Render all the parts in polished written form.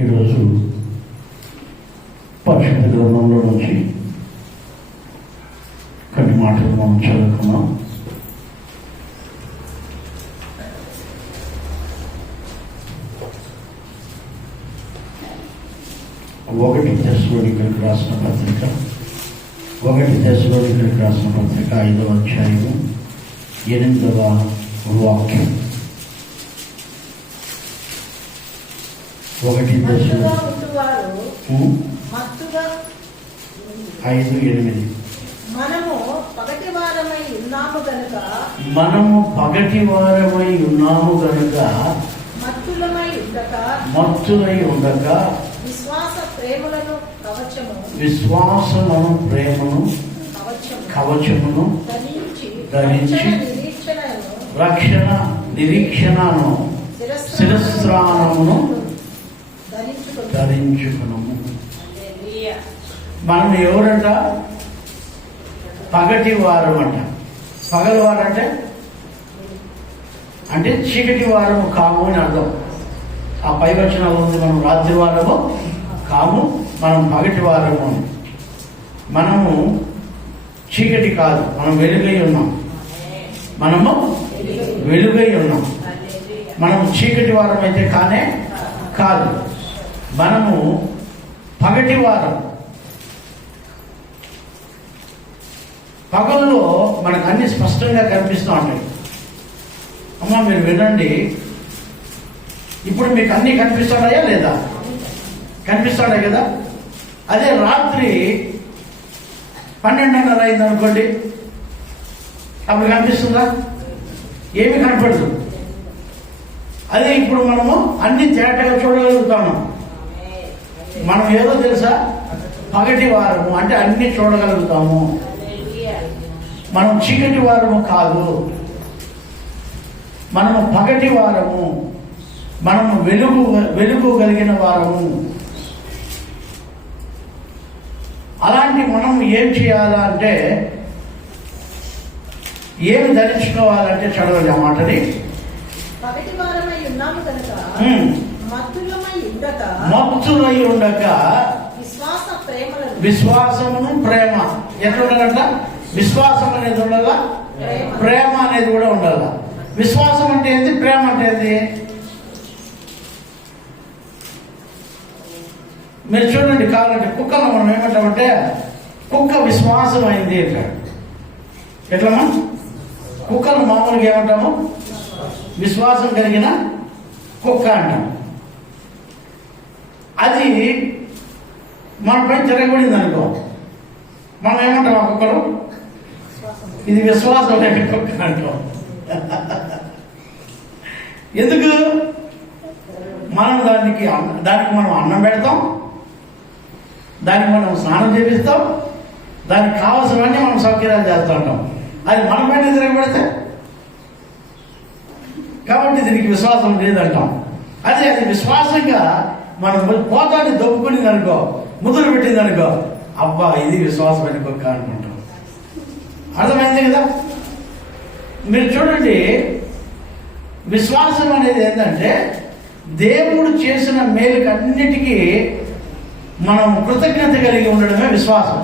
ఈరోజు పరిశుద్ధ గ్రంథంలో నుంచి కొన్ని మాటలు మనం చదువుకున్నాం. ఒకటి దశలోనికలకు రాసిన పత్రిక 5వ అధ్యాయము 8వ వాక్యం. 5:8 మనము పగటివారమై ఉన్నాము గనుక మత్తులై ఉండక విశ్వాసమును ప్రేమను కవచమును ధరించి రక్షణ నిరీక్షణను శిరస్త్రాణమును ధరించుకునము. మనం ఎవరంట? పగటి వారం అంట. పగలు వారం అంటే చీకటి వారము కాము అని అర్థం. ఆ పై వచనాలు ఉంది, మనం రాత్రి వారము కాము, మనం పగటి వారము. మనము చీకటి కాదు, మనం వెలుగై ఉన్నాం. మనము వెలుగై ఉన్నాం. మనము చీకటి వారం అయితే కానే కాదు, మనము పగటి వారం. పగల్లో మనకు అన్ని స్పష్టంగా కనిపిస్తూ ఉంటాయి. అమ్మా మీరు వినండి, ఇప్పుడు మీకు అన్నీ కనిపిస్తాడాయా లేదా? కనిపిస్తాడే కదా. అదే రాత్రి 12:30 అయింది అనుకోండి, అప్పుడు కనిపిస్తుందా? ఏమి కనపడదు. అదే ఇప్పుడు మనము అన్ని తేటగా చూడగలుగుతాము. మనం ఏదో తెలుసా? పగటి వారము అంటే అన్ని చూడగలుగుతాము. మనం చీకటి వారము కాదు, మనము పగటి వారము. మనము వెలుగు కలిగిన వారము. అలాంటి మనం ఏం చేయాలా అంటే, ఏమి ధరించుకోవాలంటే చదవాలి ఆ మాటని. మత్తులై ఉండక విశ్వాసమును ప్రేమ. ఎట్లా ఉండాలంట? విశ్వాసం అనేది ఉండాలా, ప్రేమ అనేది కూడా ఉండాలా. విశ్వాసం అంటే ఏంది? ప్రేమ అంటే ఏంది? మీరు చూడండి, కావాలంటే కుక్కను మనం ఏమంటామంటే, కుక్క విశ్వాసం అయింది అంటాడు. ఎట్లమ్మా? కుక్కను మామూలుగా ఏమంటాము? విశ్వాసం కలిగిన కుక్క అంటాం. అది మనపై తిరగబడింది అనుకో, మనం ఏమంటాం? ఆ కుక్కలు ఇది విశ్వాసం లేని కుక్క అంటాం. ఎందుకు? మనం దానికి మనం అన్నం పెడతాం, దానికి మనం స్నానం చేపిస్తాం, దానికి కావాల్సినవన్నీ మనం సౌకర్యాలు చేస్తూ ఉంటాం. అది మన పైన తిరగబడితే, కాబట్టి దీనికి విశ్వాసం లేదంటాం. అదే అది విశ్వాసంగా మనం పోతాన్ని దొబ్బుకునింది అనుకో, ముద్దులు పెట్టింది అనుకో, అబ్బా ఇది విశ్వాసమైన కుక్క అనుకుంటాం. అర్థమైంది కదా? మీరు చూడండి, విశ్వాసం అనేది ఏంటంటే, దేవుడు చేసిన మేలుకి అన్నిటికీ మనం కృతజ్ఞత కలిగి ఉండడమే విశ్వాసం.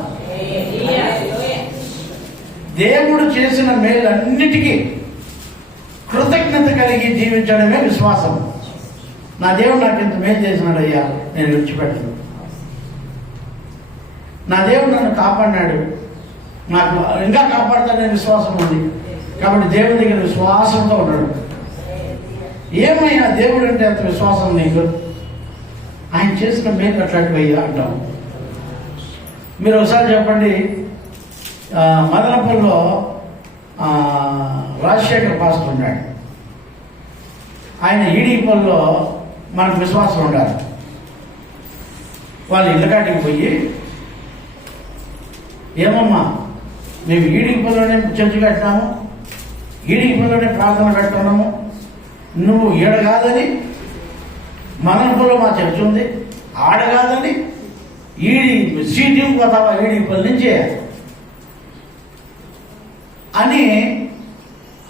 దేవుడు చేసిన మేలన్నిటికీ కృతజ్ఞత కలిగి జీవించడమే విశ్వాసం. నా దేవుడు నాకు ఇంత మేలు చేసినాడయ్యా, నేను విడిచిపెట్టను. నా దేవుడు నన్ను కాపాడినాడు, నాకు ఇంకా కాపాడుతాడనే విశ్వాసం ఉంది. కాబట్టి దేవుడి దగ్గర విశ్వాసంతో ఉండడు. ఏమయ్యా దేవుడు అంటే అంత విశ్వాసం నీకు? ఆయన చేసిన మేలు అట్లాంటివయ్యా అంటాం. మీరు ఒకసారి చెప్పండి, మదనపల్లిలో రాజశేఖర్ పాస్టర్ ఉన్నాడు. ఆయన ఈడీపల్లో మనకు విశ్వాసం ఉండాలి. వాళ్ళు ఇళ్ళకాటికి పోయి, ఏమమ్మా మేము ఈడీపల్లోనే చర్చి కట్టినాము, ఈడీపల్లోనే ప్రార్థన కట్టుకున్నాము, నువ్వు ఈడ కాదని మదనపల్లిలో మా చర్చ్ ఉంది, ఆడ కాదని సీటీ పోతావా ఈడీపల్లి నుంచి అని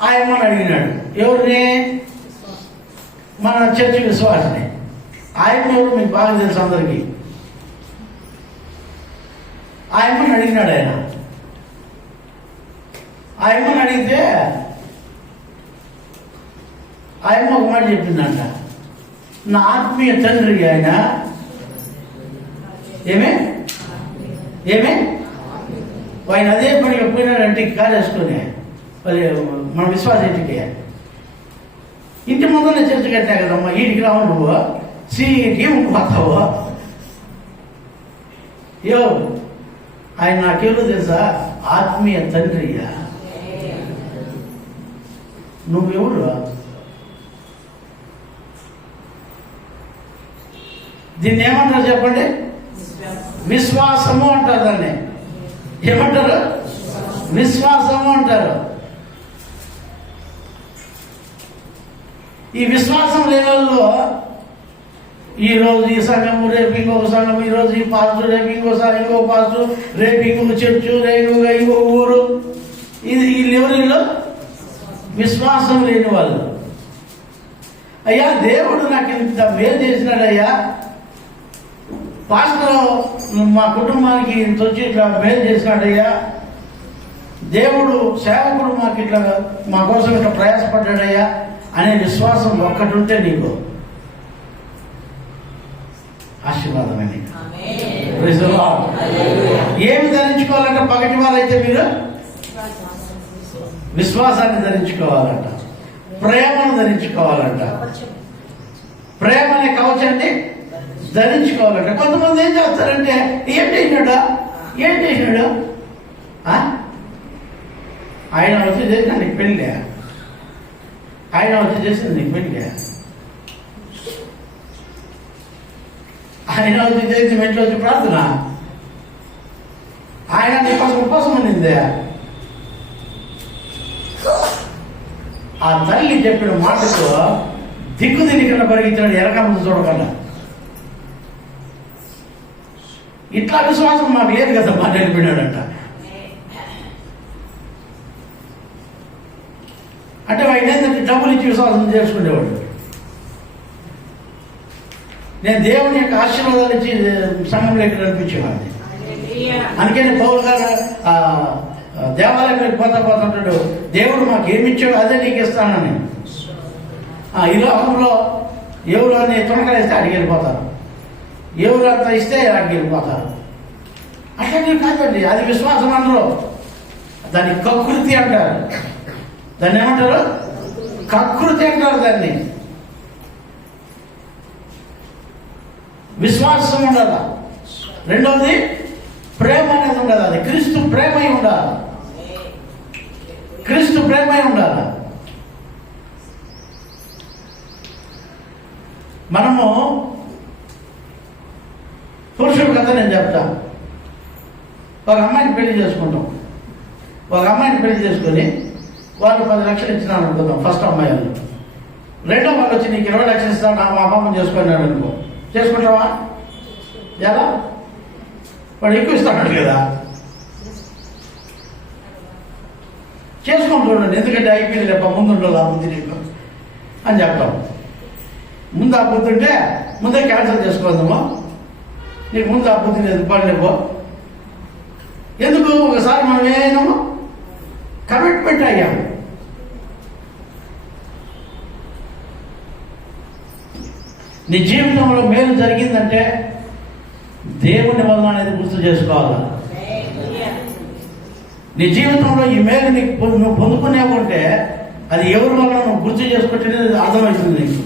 ఆయమ్మని అడిగినాడు. ఎవరిని? మన చర్చి విశ్వాసని. ఆయన ఎవరు మీకు బాగా తెలుసు అందరికీ. ఆయమ్మని అడిగినాడు ఆయమ్మని అడిగితే ఆయమ్మ ఒక మాట చెప్పిందంట, నా ఆత్మీయ తండ్రి ఆయన. ఏమే ఆయన అదే పనిగా పోయినాడంటే కాలేసుకొని మన విశ్వాస ఇంటికి, ఇంటి ముందరనే చర్చ కట్టా కదమ్మా, వీటికి రావు నువ్వు సీకి పోతావు. ఆయన నాకేమో తెలుసా, ఆత్మీయ తండ్రియా. నువ్వెవరు? దీన్ని ఏమంటారు చెప్పండి? విశ్వాసము అంటారు. దాన్ని ఏమంటారు? విశ్వాసము అంటారు. ఈ విశ్వాసం లేవల్లో ఈరోజు ఈ సంఘము, రేపు ఇంకొక సంఘం, ఈరోజు ఈ పాస్టర్, రేపు ఇంకో పాస్టర్, రేపు ఇంకొక చర్చు, రేపు ఇంకొక ఊరు. ఇది వీళ్ళెవరిలో విశ్వాసం లేని వాళ్ళు. అయ్యా దేవుడు నాకు ఇంత మేలు చేసినాడయ్యా, పాస్టర్ మా కుటుంబానికి ఇంత వచ్చి ఇట్లా మేలు చేసినాడయ్యా, దేవుడు సేవకుడు మాకు ఇట్లా మా కోసం ఇట్లా ప్రయాసపడ్డాడయ్యా అనే విశ్వాసం ఒక్కటి ఉంటే నీకు ఆశీర్వాదమని. ఏమి ధరించుకోవాలంటే పగటి వారైతే మీరు విశ్వాసాన్ని ధరించుకోవాలంట, ప్రేమను ధరించుకోవాలంట, ప్రేమ అనే కవచాన్ని ధరించుకోవాలంట. కొంతమంది ఏం చేస్తారంటే ఏం చేసినాడు ఆయన వచ్చి చేసిన నీకు పెళ్ళి, ఆయన వచ్చి చేసింది నీకు పెళ్ళి, ఆయన వచ్చి చేసి మెట్లు వచ్చి ప్రార్థన, ఆయన నీకోసం ఉపవాసం ఉండిందే. ఆ తల్లి చెప్పిన మాటకు దిక్కు తిరిగిన పరిగెత్తినాడు, ఎరక ముందు చూడకుండా. ఇట్లా విశ్వాసం మాకు లేదు కదా మాట వెళ్ళిపోయినాడంట. అంటే ఆయన ఏంటంటే డబ్బులు ఇచ్చి విశ్వాసం చేసుకునేవాడు. నేను దేవుని యొక్క ఆశీర్వాదాలు ఇచ్చి సంఘంలోకి నడిపించేవాడిని. అందుకని పౌలు గారు దేవాలయానికి పోతుంటాడు, దేవుడు మాకు ఏమి ఇచ్చాడు అదే నీకు ఇస్తానని. ఈ లోకంలో ఎవరు అని తొనకలు ఇస్తే అడిగి వెళ్ళిపోతారు, ఎవరు అంత ఇస్తే అడిగి వెళ్ళిపోతారు. అట్లాంటివి కాదండి, అది విశ్వాసం అనరు, దాన్ని కకృతి అంటారు. దాన్ని ఏమంటారు? కకృతి అంటారు దాన్ని. విశ్వాసం ఉండాలి. రెండవది ప్రేమ అనేది ఉండాలి. అది క్రీస్తు ప్రేమై ఉండాలి. క్రీస్తు ప్రేమై ఉండాలి. మనము పురుషుడు కథ నేను చెప్తాను. ఒక అమ్మాయిని పెళ్లి చేసుకుంటాం. ఒక అమ్మాయిని పెళ్లి చేసుకొని వాళ్ళు 10 లక్షలు ఇచ్చినాను అనుకుందాం ఫస్ట్ అమ్మాయి వాళ్ళు. రెండో వాళ్ళు వచ్చి నీకు 20 లక్షలు ఇస్తాను నా మా అమ్మని చేసుకున్నాడు అనుకో, చేసుకుంటావా? ఎలా? వాడు ఎక్కువ ఇస్తాడు కదా, చేసుకొని చూడండి. ఎందుకంటే అయిపోయింది లేప ముందు ఆ బుద్ధి నీకు అని చెప్తాం. ముందు ఆ బుద్ధి ఉంటే ముందే క్యాన్సల్ చేసుకోవద్దామా, నీకు ముందు ఆ బుద్ధి లేదు పడలేవో. ఎందుకు? ఒకసారి మనం ఏమైనామో కమిట్మెంట్ అయ్యాము. నీ జీవితంలో మేలు జరిగిందంటే దేవుని వల్ల అనేది గుర్తు చేసుకోవాలి. నీ జీవితంలో ఈ మేలు నువ్వు పొందుకునేవంటే అది ఎవరి వల్ల నువ్వు గుర్తు చేసుకుంటే అర్థమవుతుంది నీకు.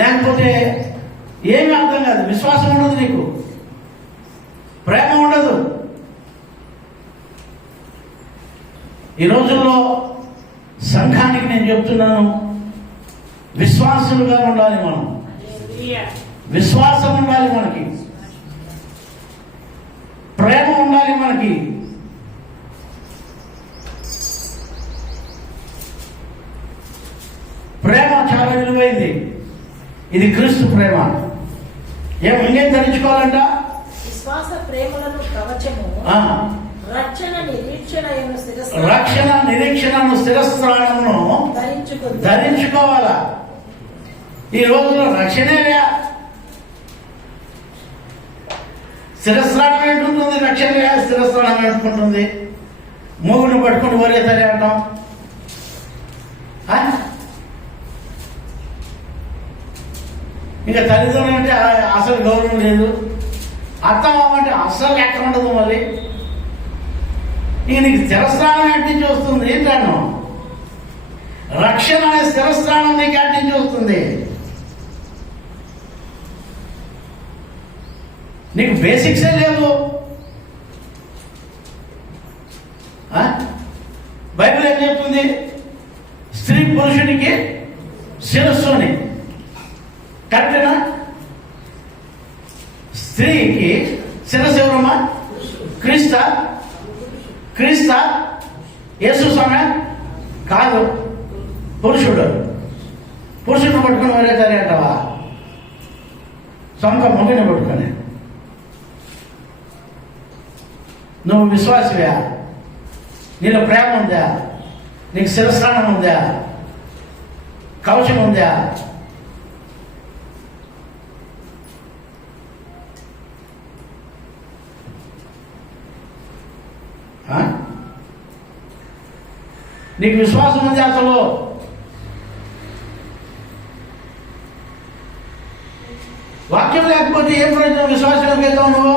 లేకపోతే ఏమీ అర్థం కాదు. విశ్వాసం ఉండదు, నీకు ప్రేమ ఉండదు. ఈ రోజుల్లో సంఘానికి నేను చెప్తున్నాను, విశ్వాసులుగా ఉండాలి మనం. విశ్వాసం ఉండాలి మనకి, ప్రేమ ఉండాలి మనకి. ప్రేమ చాలా విలువైంది. ఇది క్రీస్తు ప్రేమ. ఇంకేం ధరించుకోవాలంట? విశ్వాస ప్రేమలను కవచము, రక్షణ నిరీక్షణను స్థిరస్థానమును ధరించుకోవాలా. ఈ రోజుల్లో రక్షణేగా. శిరస్నానం ఏంటుంటుంది, రక్షణగా శిరస్నానం ఏంటుకుంటుంది. మూగుని పట్టుకుని ఒరే సరే అంటాం. ఇంకా తల్లిదండ్రులు అంటే అసలు గౌరవం లేదు. అత్తమామ అంటే అస్సలు లెక్క ఉండదు. మళ్ళీ ఇక నీకు శిరస్నానం అట్టించి వస్తుంది. ఏంటను రక్షణ అనే శిరస్నానం నీకు అట్టించి వస్తుంది. నీకు బేసిక్సే లేవు. బైబిల్ ఏం చెప్తుంది? స్త్రీ పురుషునికి శిరస్సు అని. కరెక్టేనా? స్త్రీకి శిరస్సు ఎవరమ్మా? క్రీస్తా యేసు స్వామి కాదు, పురుషుడు. పురుషుడిని పట్టుకుని వరేతారే అంటావా? సొంత మొగని పట్టుకొని. నువ్వు విశ్వాసవే? నీలో ప్రేమ ఉందా? నీకు శిరస్నానం ఉందా? కవచం ఉందా? నీకు విశ్వాసం ఉంది అసలు? వాక్యం లేకపోతే ఏం ప్రయోజనం? విశ్వాసం వెళ్తావు నువ్వు?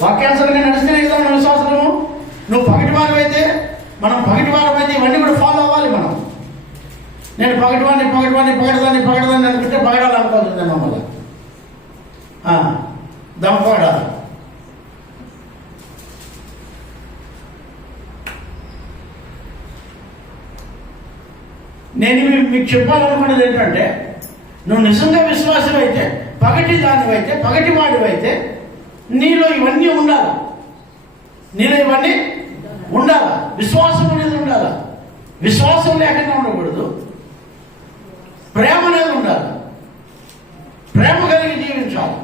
వాక్యానుసరంగా నడిస్తేనే కదా మన విశ్వాసము. నువ్వు పగటివారం అయితే, మనం పగటివారం అయితే ఇవన్నీ కూడా ఫాలో అవ్వాలి. మనం నేను పగటిదాన్ని అనుకుంటే పగడాలి అనుకోవాల్సిందే. మమ్మల్ని దమ్మ పగడాలి. నేను మీకు చెప్పాలనుకున్నది ఏంటంటే, నువ్వు నిజంగా విశ్వాసం అయితే, పగటి దానివైతే, పగటి వాడివైతే నీలో ఇవన్నీ ఉండాలి. విశ్వాసం అనేది ఉండాలి. విశ్వాసం లేకుండా ఉండకూడదు. ప్రేమ అనేది ఉండాలి. ప్రేమ కలిగి జీవించాలి.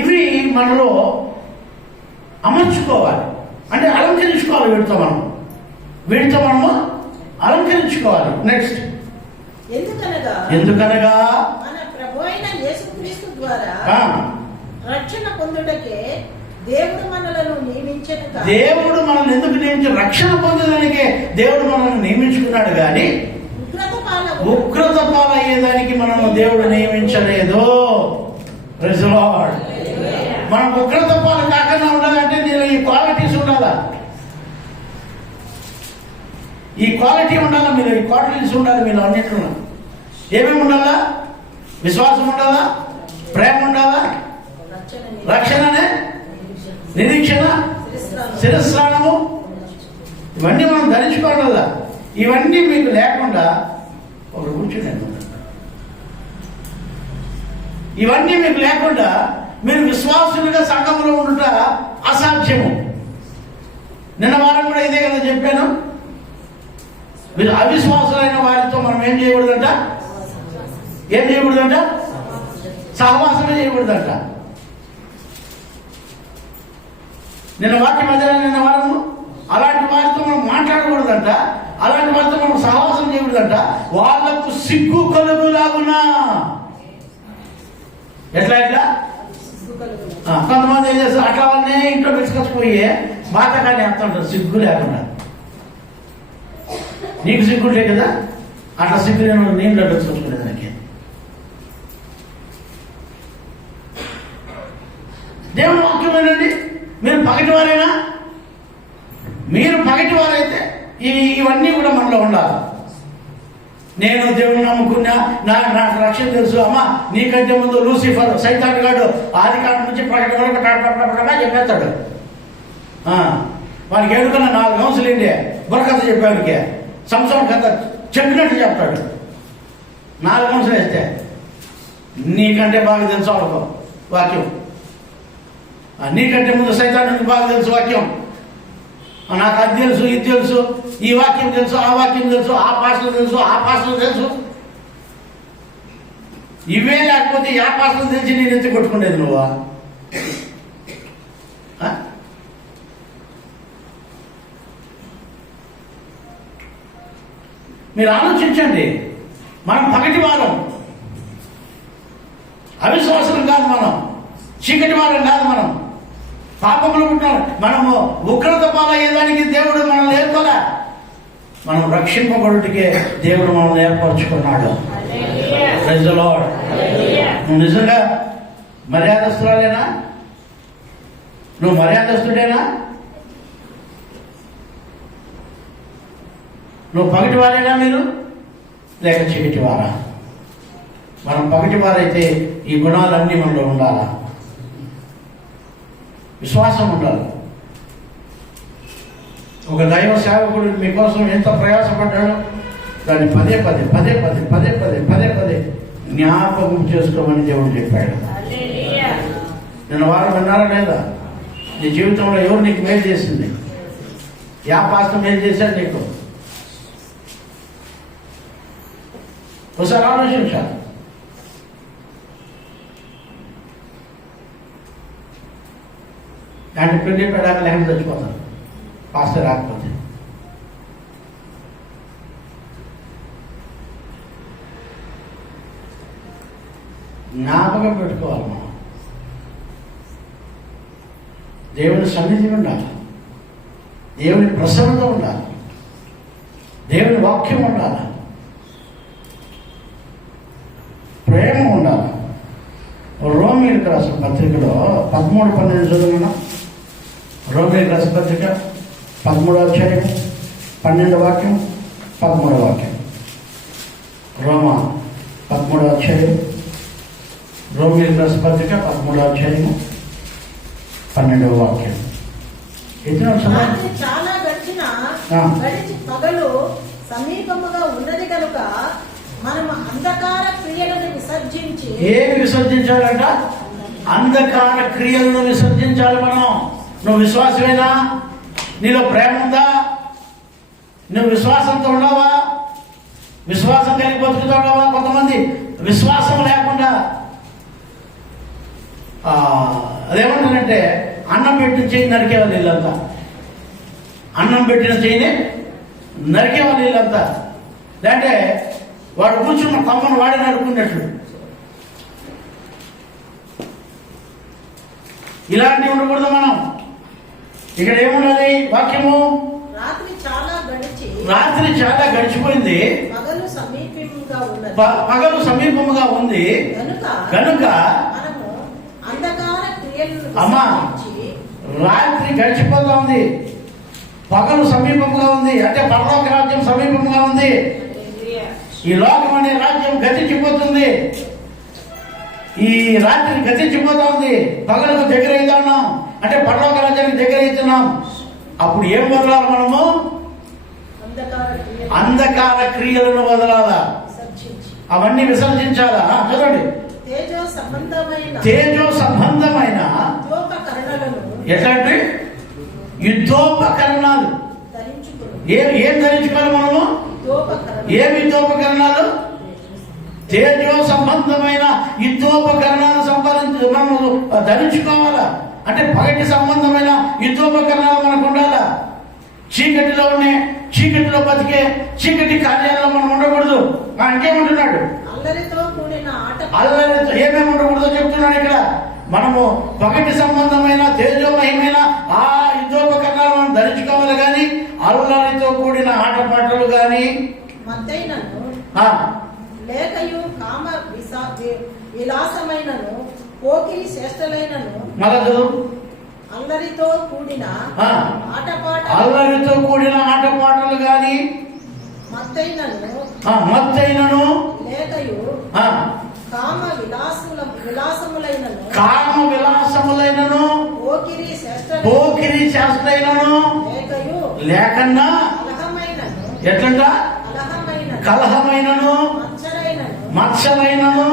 ఇవి మనలో అమర్చుకోవాలి. అంటే అలంకరించుకోవాలి. వీటితో మనము అలంకరించుకోవాలి. నెక్స్ట్, ఎందుకనగా మన ప్రభువైన యేసుక్రీస్తు ద్వారా రక్షణ పొందుటకే దేవుడు మనలను నియమించను. దేవుడు మనల్ని ఎందుకు నియమించాడు? రక్షణ పొందడానికే దేవుడు మనల్ని నియమించుకున్నాడు. కానీ ఉగ్రత పాలయ్యేదానికి మనము దేవుడు నియమించలేదు. Praise the lord. మనం ఉగ్రత పాలు కాకుండా ఉండాలంటే నీలో ఈ క్వాలిటీస్ ఉండాలా. ఈ క్వాలిటీ ఉండాలా. మీరు ఈ క్వాలిటీస్ ఉండాలి. మీరు అన్నింటిలో ఏమేమి ఉండాలా? విశ్వాసం ఉండాలా, ప్రేమ ఉండాలా, రక్షణనే, నిరీక్షణ, శిరస్నానము, ఇవన్నీ మనం ధరించుకోవాలా. ఇవన్నీ మీకు లేకుండా ఒకరు కూర్చున్నాను. ఇవన్నీ మీకు లేకుండా మీరు విశ్వాసులుగా సంఘంలో ఉండుట అసాధ్యము. నిన్న వారం కూడా ఇదే కదా చెప్పాను. అవిశ్వాసులైన వారితో మనం ఏం చేయకూడదంట? సహవాసమే చేయకూడదంట. నిన్న వారము అలాంటి వారితో మనం మాట్లాడకూడదంట. అలాంటి వారితో మనం సహవాసం చేయకూడదంట. వాళ్లకు సిగ్గు కలుగులాగునా. ఎట్లా కొంతమంది ఏం చేస్తారు? అట్లా వాళ్ళనే ఇంట్లో పెట్టుకొచ్చిపోయి బాధకాన్ని వేస్తుంటారు సిగ్గు లేకుండా. నీకు సిగ్గుంటే కదా అట్లా సిగ్గు నేను పెట్టుకొచ్చుకునేది. దానికి దేవుని వాక్యం ఏంటండి? మీరు పగటివారైనా? మీరు పగటివారైతే ఇవన్నీ కూడా మనలో ఉండాలి. నేను దేవుని నమ్ముకున్నా, నాకు రక్షణ తెలుసు. అమ్మా నీకంటే ముందు లూసిఫర్ సైతాన్ గాడు ఆది కాలం నుంచి ప్రకటన చెప్పేస్తాడు. వానికి ఏడుకన్నా 4 అంశాలు ఏంటి బుర్రకథ చెప్పేవాడికి సంవత్సరం కథ చెప్పినట్టు చెప్తాడు. 4 అంశాలు వేస్తే నీకంటే బాగా తెలుసు అనుకో వాక్యం. నీకంటే ముందు సైతానికి బాగా తెలుసు వాక్యం. నాకు అది తెలుసు, ఇది తెలుసు, ఈ వాక్యం తెలుసు, ఆ వాక్యం తెలుసు, ఆ పాటలు తెలుసు, ఆ పాటలు తెలుసు. ఇవే లేకపోతే ఆ పాటలు తెలిసి నేను ఎత్తి కొట్టుకునేది నువ్వా? మీరు ఆలోచించండి. మనం పగటి వారం, అవిశ్వాసం కాదు, మనం చీకటి వారం కాదు, మనం పాపములు పుట్టినారు. మనము ఉగ్రత పాలయ్యేదానికి దేవుడు మనల్ని ఏర్పడా. మనం రక్షింపబడుటకే దేవుడు మనల్ని ఏర్పరచుకున్నాడు. Praise the Lord. నువ్వు నిజంగా మర్యాదస్తురాలేనా? నువ్వు మర్యాదస్తుడేనా? నువ్వు పగటి వారేనా మీరు, లేక చీకటి వారా? మనం పగటి వారైతే ఈ గుణాలన్నీ మనలో ఉండాలా. విశ్వాసం ఉండాలి. ఒక దైవ సేవకుడు మీకోసం ఎంత ప్రయాసపడ్డాడో దాన్ని పదే పదే పదే పదే పదే పదే పదే పదే జ్ఞాపకం చేసుకోమని దేవుడు చెప్పాడు. నేను వారు విన్నారా లేదా? నీ జీవితంలో ఎవరు నీకు మేలు చేసింది? పాస్టర్ మేలు చేశాడు నీకు? ఒకసారి ఆలోచించాలి. దాంట్లో పెళ్లి పెట్టడానికి లేక చచ్చిపోతాను పాస్టర్ రాకపోతే. జ్ఞాపకం పెట్టుకోవాలి. మనం దేవుని సన్నిధి ఉండాలి, దేవుని ప్రసన్నత ఉండాలి, దేవుని వాక్యం ఉండాలి, ప్రేమ ఉండాలి. రోమీయులకు రాసిన పత్రికలో 13:12 చదువుకున్నాం. రోమీయులకు రాసిన పత్రిక 13వ అధ్యాయం 12వ వాక్యం 13వ వాక్యం. రోమా 13వ అధ్యాయం, రోమీయులకు రాసిన పత్రిక 13వ అధ్యాయం 12వ వాక్యం. చాలా గడిచి పగలు సమీపముగా ఉన్నది కనుక మనము అంధకార క్రియలను విసర్జించి. ఏమి విసర్జించాలంట? అంధకార క్రియలను విసర్జించాలి మనం. నువ్వు విశ్వాసమేనా? నీలో ప్రేమ ఉందా? నువ్వు విశ్వాసంతో ఉన్నావా? విశ్వాసం కలిగి బతుకుతున్నావా? కొంతమంది విశ్వాసం లేకుండా అదేమంటారంటే అన్నం పెట్టిన చేయి నరికేవాళ్ళు వీళ్ళంతా. అన్నం పెట్టిన చేయిని నరికేవాళ్ళు వీళ్ళంతా. లేదంటే వాడు కూర్చున్న కొమ్మను వాడి నరుకున్నట్లు. ఇలాంటివి ఉండకూడదు మనం. ఇక్కడ ఏమున్నది వాక్యము? రాత్రి చాలా గడిచిపోయింది, పగలు సమీపముగా ఉంది కనుక అమ్మా రాత్రి గడిచిపోతా ఉంది, పగలు సమీపంగా ఉంది. అంటే పరలోక రాజ్యం సమీపంగా ఉంది. ఈ లోకం అనే రాజ్యం గతించిపోతుంది. ఈ రాత్రి గతించిపోతా ఉంది. పగలకు దగ్గర అవుతున్నాం, అంటే పరలోక రాజ్యానికి దగ్గర అవుతున్నాం. అప్పుడు ఏం వదలాలి మనము? అంధకార క్రియలను వదలాలా, అవన్నీ విసర్జించాలా. చదవండి. తేజో సంబంధమైన ఎట్లాంటి యుద్ధోపకరణాలు. ఏం ధరించుకోవాలి మనము? ఏమి యుద్ధోపకరణాలు? తేజో సంబంధమైన యుద్ధోపకరణాలు మనము ధరించుకోవాలా. అంటే పగటి సంబంధమైన యుద్ధోపకరణాలు మనకు ఉండాలా. చీకటిలో బతికే చీకటి కార్యాలలో మనం ఉండకూడదు. ఇంకేమంటున్నాడు? అల్లరితో ఏమేమి ఉండకూడదో చెప్తున్నాడు ఇక్కడ. మనము పగటి సంబంధమైన తేజోమయమైన ఆ యుద్ధోపకరణాలు మనం ధరించుకోవాలి. కానీ అల్లరితో కూడిన ఆటపాటలు కానీ లేకయు కామ విలాసమైనను పోకిరి శ్రేష్టలైనను అల్లరితో కూడిన ఆటపాటలు గాని మత్తైనను లేకయు కామ విలాసములైనను పోకిరి చేష్టలైనను లేకన్నా ఎట్లంట కలహమైనను మత్సరైనను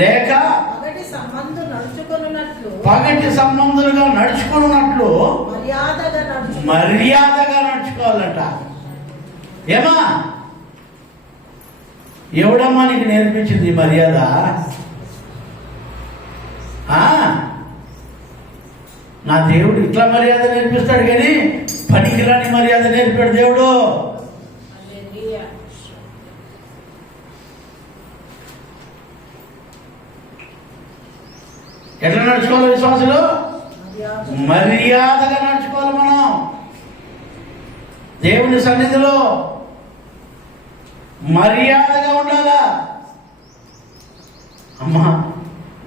లేక పగటి సంబంధులుగా నడుచుకున్నట్లు మర్యాదగా నడుచుకోవాలంట. ఏమా ఎవడమ్మా నీకు నేర్పించింది మర్యాద? నా దేవుడు ఇట్లా మర్యాద నేర్పిస్తాడు, కానీ పనికిరాని మర్యాద నేర్పాడు దేవుడు. ఎట్లా నడుచుకోవాలి విశ్వాసులు? మర్యాదగా నడుచుకోవాలి. మనం దేవుని సన్నిధిలో మర్యాదగా ఉండాలా.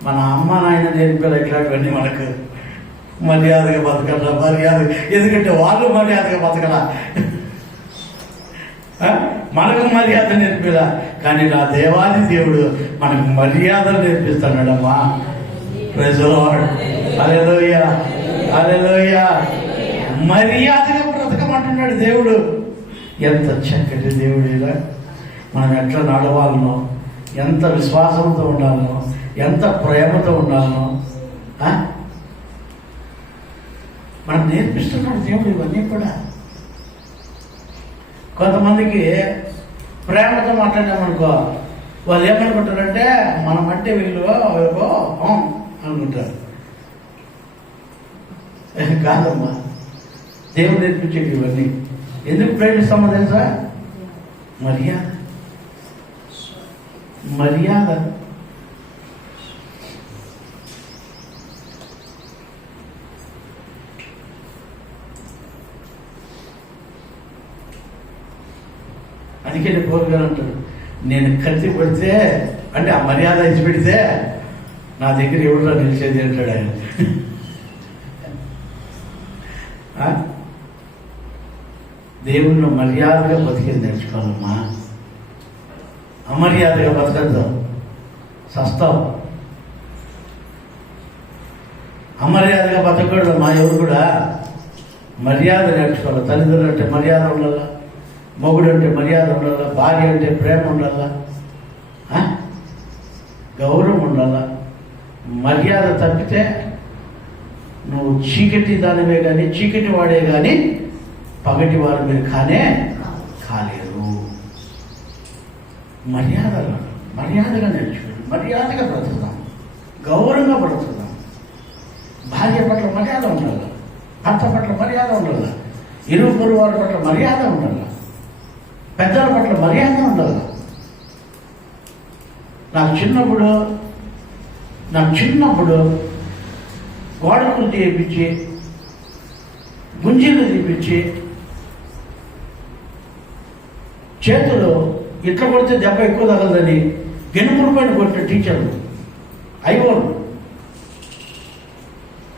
మన అమ్మ నాయన నేర్పారు ఇట్లాంటివన్నీ మనకు. మర్యాదగా బతకలా, మర్యాద. ఎందుకంటే వాళ్ళు మర్యాదగా బతకలా, మనకు మర్యాద నేర్పిలా. కానీ నా దేవాది దేవుడు మనకు మర్యాదలు నేర్పిస్తున్నాడమ్మా. Praise the Lord. Hallelujah, hallelujah. మర్యాదగా బ్రతకమంటున్నాడు దేవుడు. ఎంత చక్కటి దేవుడు. ఇలా మనం ఎట్లా నడవాలనో, ఎంత విశ్వాసంతో ఉండాలనో, ఎంత ప్రేమతో ఉండాలనో మనకు నేర్పిస్తున్నాడు దేవుడు ఇవన్నీ కూడా. కొంతమందికి ప్రేమతో మాట్లాడామనుకో, వాళ్ళు ఏమనుకుంటారంటే మనం అంటే వీళ్ళు అనుకుంటారు. కాదమ్మా, దేవుడు నేర్పించేవి ఇవన్నీ. ఎందుకు ప్రేమిస్తామో తెలుసా? మర్యాద, మర్యాద. అందుకే కోరుగారు అంటారు, నేను కత్తి పెడితే అంటే ఆ మర్యాద ఇచ్చి పెడితే నా దగ్గర ఎవరిలో నిలిచేది అంటాడు ఆయన. దేవుణ్ణి మర్యాదగా బతికేది నేర్చుకోవాలమ్మా. అమర్యాదగా బతకద్దు, సస్తావు. అమర్యాదగా బతకూడదు మా ఎవరు కూడా. మర్యాద నేర్చుకోవాలి. తల్లిదండ్రులు అంటే మర్యాద ఉండాలా, మొగుడు అంటే మర్యాద ఉండాలా, భార్య అంటే ప్రేమ ఉండాలా, గౌరవం ఉండాలా. మర్యాద తప్పితే నువ్వు చీకటి దానివే కానీ, చీకటి వాడే కానీ పగటి వారు మీరు కాలేరు. మర్యాదగా నేర్చుకోండి. మర్యాదగా బ్రతుకుదాం, గౌరవంగా బ్రతుకుదాం. భార్య పట్ల మర్యాద ఉండాలి, భర్త పట్ల మర్యాద ఉండాలి, ఇరుగు పొరుగు వారి పట్ల మర్యాద ఉండాలి, పెద్దల పట్ల మర్యాద ఉండాలి. నాకు చిన్నప్పుడు గోడకులు తీపించి, గుంజీలు తీపించి, చేతులు ఇట్లా కొడితే దెబ్బ ఎక్కువ తగలదని గెనుపుల పైన కొట్టిన టీచర్లు ఐవోళ్ళు.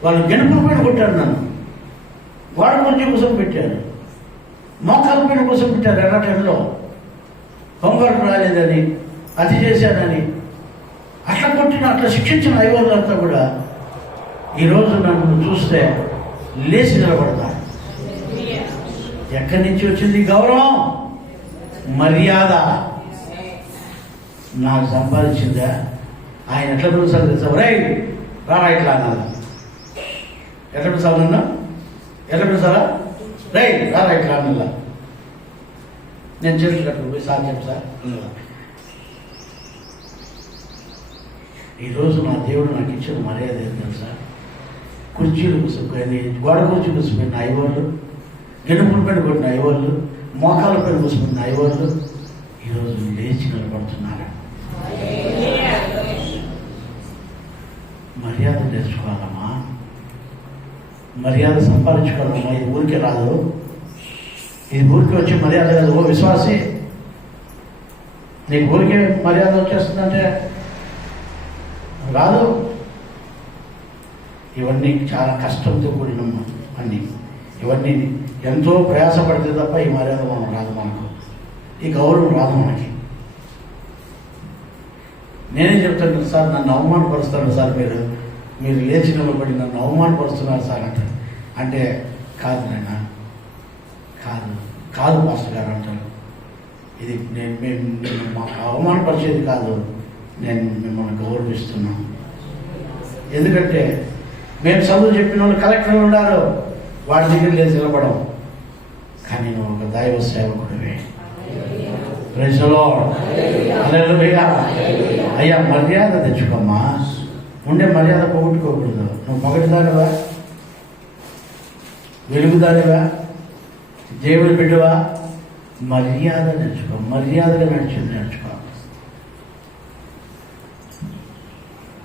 వాళ్ళు గెనుపుల పైన కొట్టారు నన్ను. గోడ గురించి కోసం పెట్టారు, మోకాల పైన కోసం పెట్టారు. ఎర్ర టైంలో హోంవర్క్ రాలేదని, అది చేశానని అట్లా కొట్టిన, అట్లా శిక్షించిన ఐవోళ్ళంతా కూడా ఈరోజు నన్ను చూస్తే లేచి నిలబడతారు. ఎక్కడి నుంచి వచ్చింది గౌరవం? మర్యాద. నాకు సంపాదించిందా? ఆయన ఎట్లా పిలుస్తారు తెలుసా? రారా ఇట్లా అన్నా. ఎట్లా పిలుస్తావు నన్ను? ఎట్లా పిలుస్తారా? రారా ఇట్లా అన్నలా. నేను చేతులు కట్టుకుపోయి సార్ చెప్తా అన్నలా. ఈరోజు నా దేవుడు నాకు ఇచ్చిన మర్యాద ఏం తెలుసా? కుర్చీలు కూసుకుని, గోడ కుర్చీ కూసుకున్న ఐవాళ్ళు, గెనుపుల పైన కొట్టిన ఐవాళ్ళు, మోకాల పైన కూసుకున్న ఐవాళ్ళు ఈరోజు లేచి నిలబడుతున్నారు. మర్యాద నేర్చుకోవాలమ్మా, మర్యాద సంపాదించుకోవాలమ్మా. ఇది ఊరికే రాదు, ఇది ఊరికి వచ్చే మర్యాద కాదు. ఓ విశ్వాసి, నీకు ఊరికే మర్యాద వచ్చేస్తుందంటే రాదు. ఇవన్నీ చాలా కష్టంతో కూడిన అన్నీ. ఇవన్నీ ఎంతో ప్రయాసపడితే తప్ప ఈ మర్యాద మనం రాదు, మనకు ఈ గౌరవం రాదు మనకి. నేనే చెప్తాను సార్, నన్ను అవమానపరుస్తారు సార్, మీరు లేచి నిలబడి నన్ను అవమానపరుస్తున్నారు సార్ అంటే కాదు నాయన, కాదు మాస్టర్ గారు అంటారు. ఇది మేము మాకు అవమానపరిచేది కాదు, నేను మిమ్మల్ని గౌరవిస్తున్నాను. ఎందుకంటే మేము చదువు చెప్పిన వాళ్ళు కలెక్టర్లు ఉన్నారు, వాడి దగ్గర లేచి నిలబడం. కానీ నువ్వు ఒక దైవ సేవకుడివే. Praise the Lord. హల్లెలూయా. అయ్యా, మర్యాద తెచ్చుకోమ్మా. ఉండే మర్యాద పోగొట్టుకోకూడదు. నువ్వు పగటిదానివా, వెలుగుదానివా, దేవుడి బిడ్డవా, మర్యాద నేర్చుకో, మర్యాదగా నడిచేది నేర్చుకో.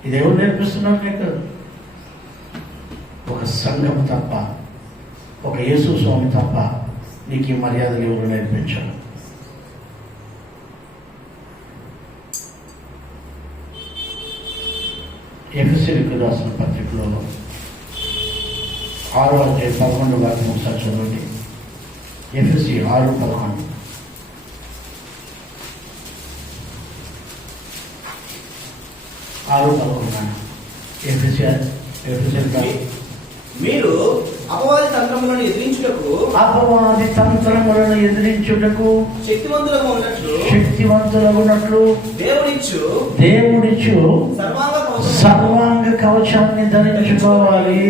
ఇది ఎవరు నేర్పిస్తున్నారు నీకు? ఒక సంఘం తప్ప, ఒక యేసు స్వామి తప్ప నీకు ఈ మర్యాదలు ఎవరు నేర్పించారు? ఎఫెసీయులకు రాసిన పత్రికలో 6:11 ఒకసారి చదవండి. ఎఫెసీ 6:11. మీరు అపవాది తంత్రములను ఎదిరించుటకు శక్తివంతులగునట్లు దేవుడిచ్చు సర్వాంగ కవచాన్ని ధరించుకోవాలి.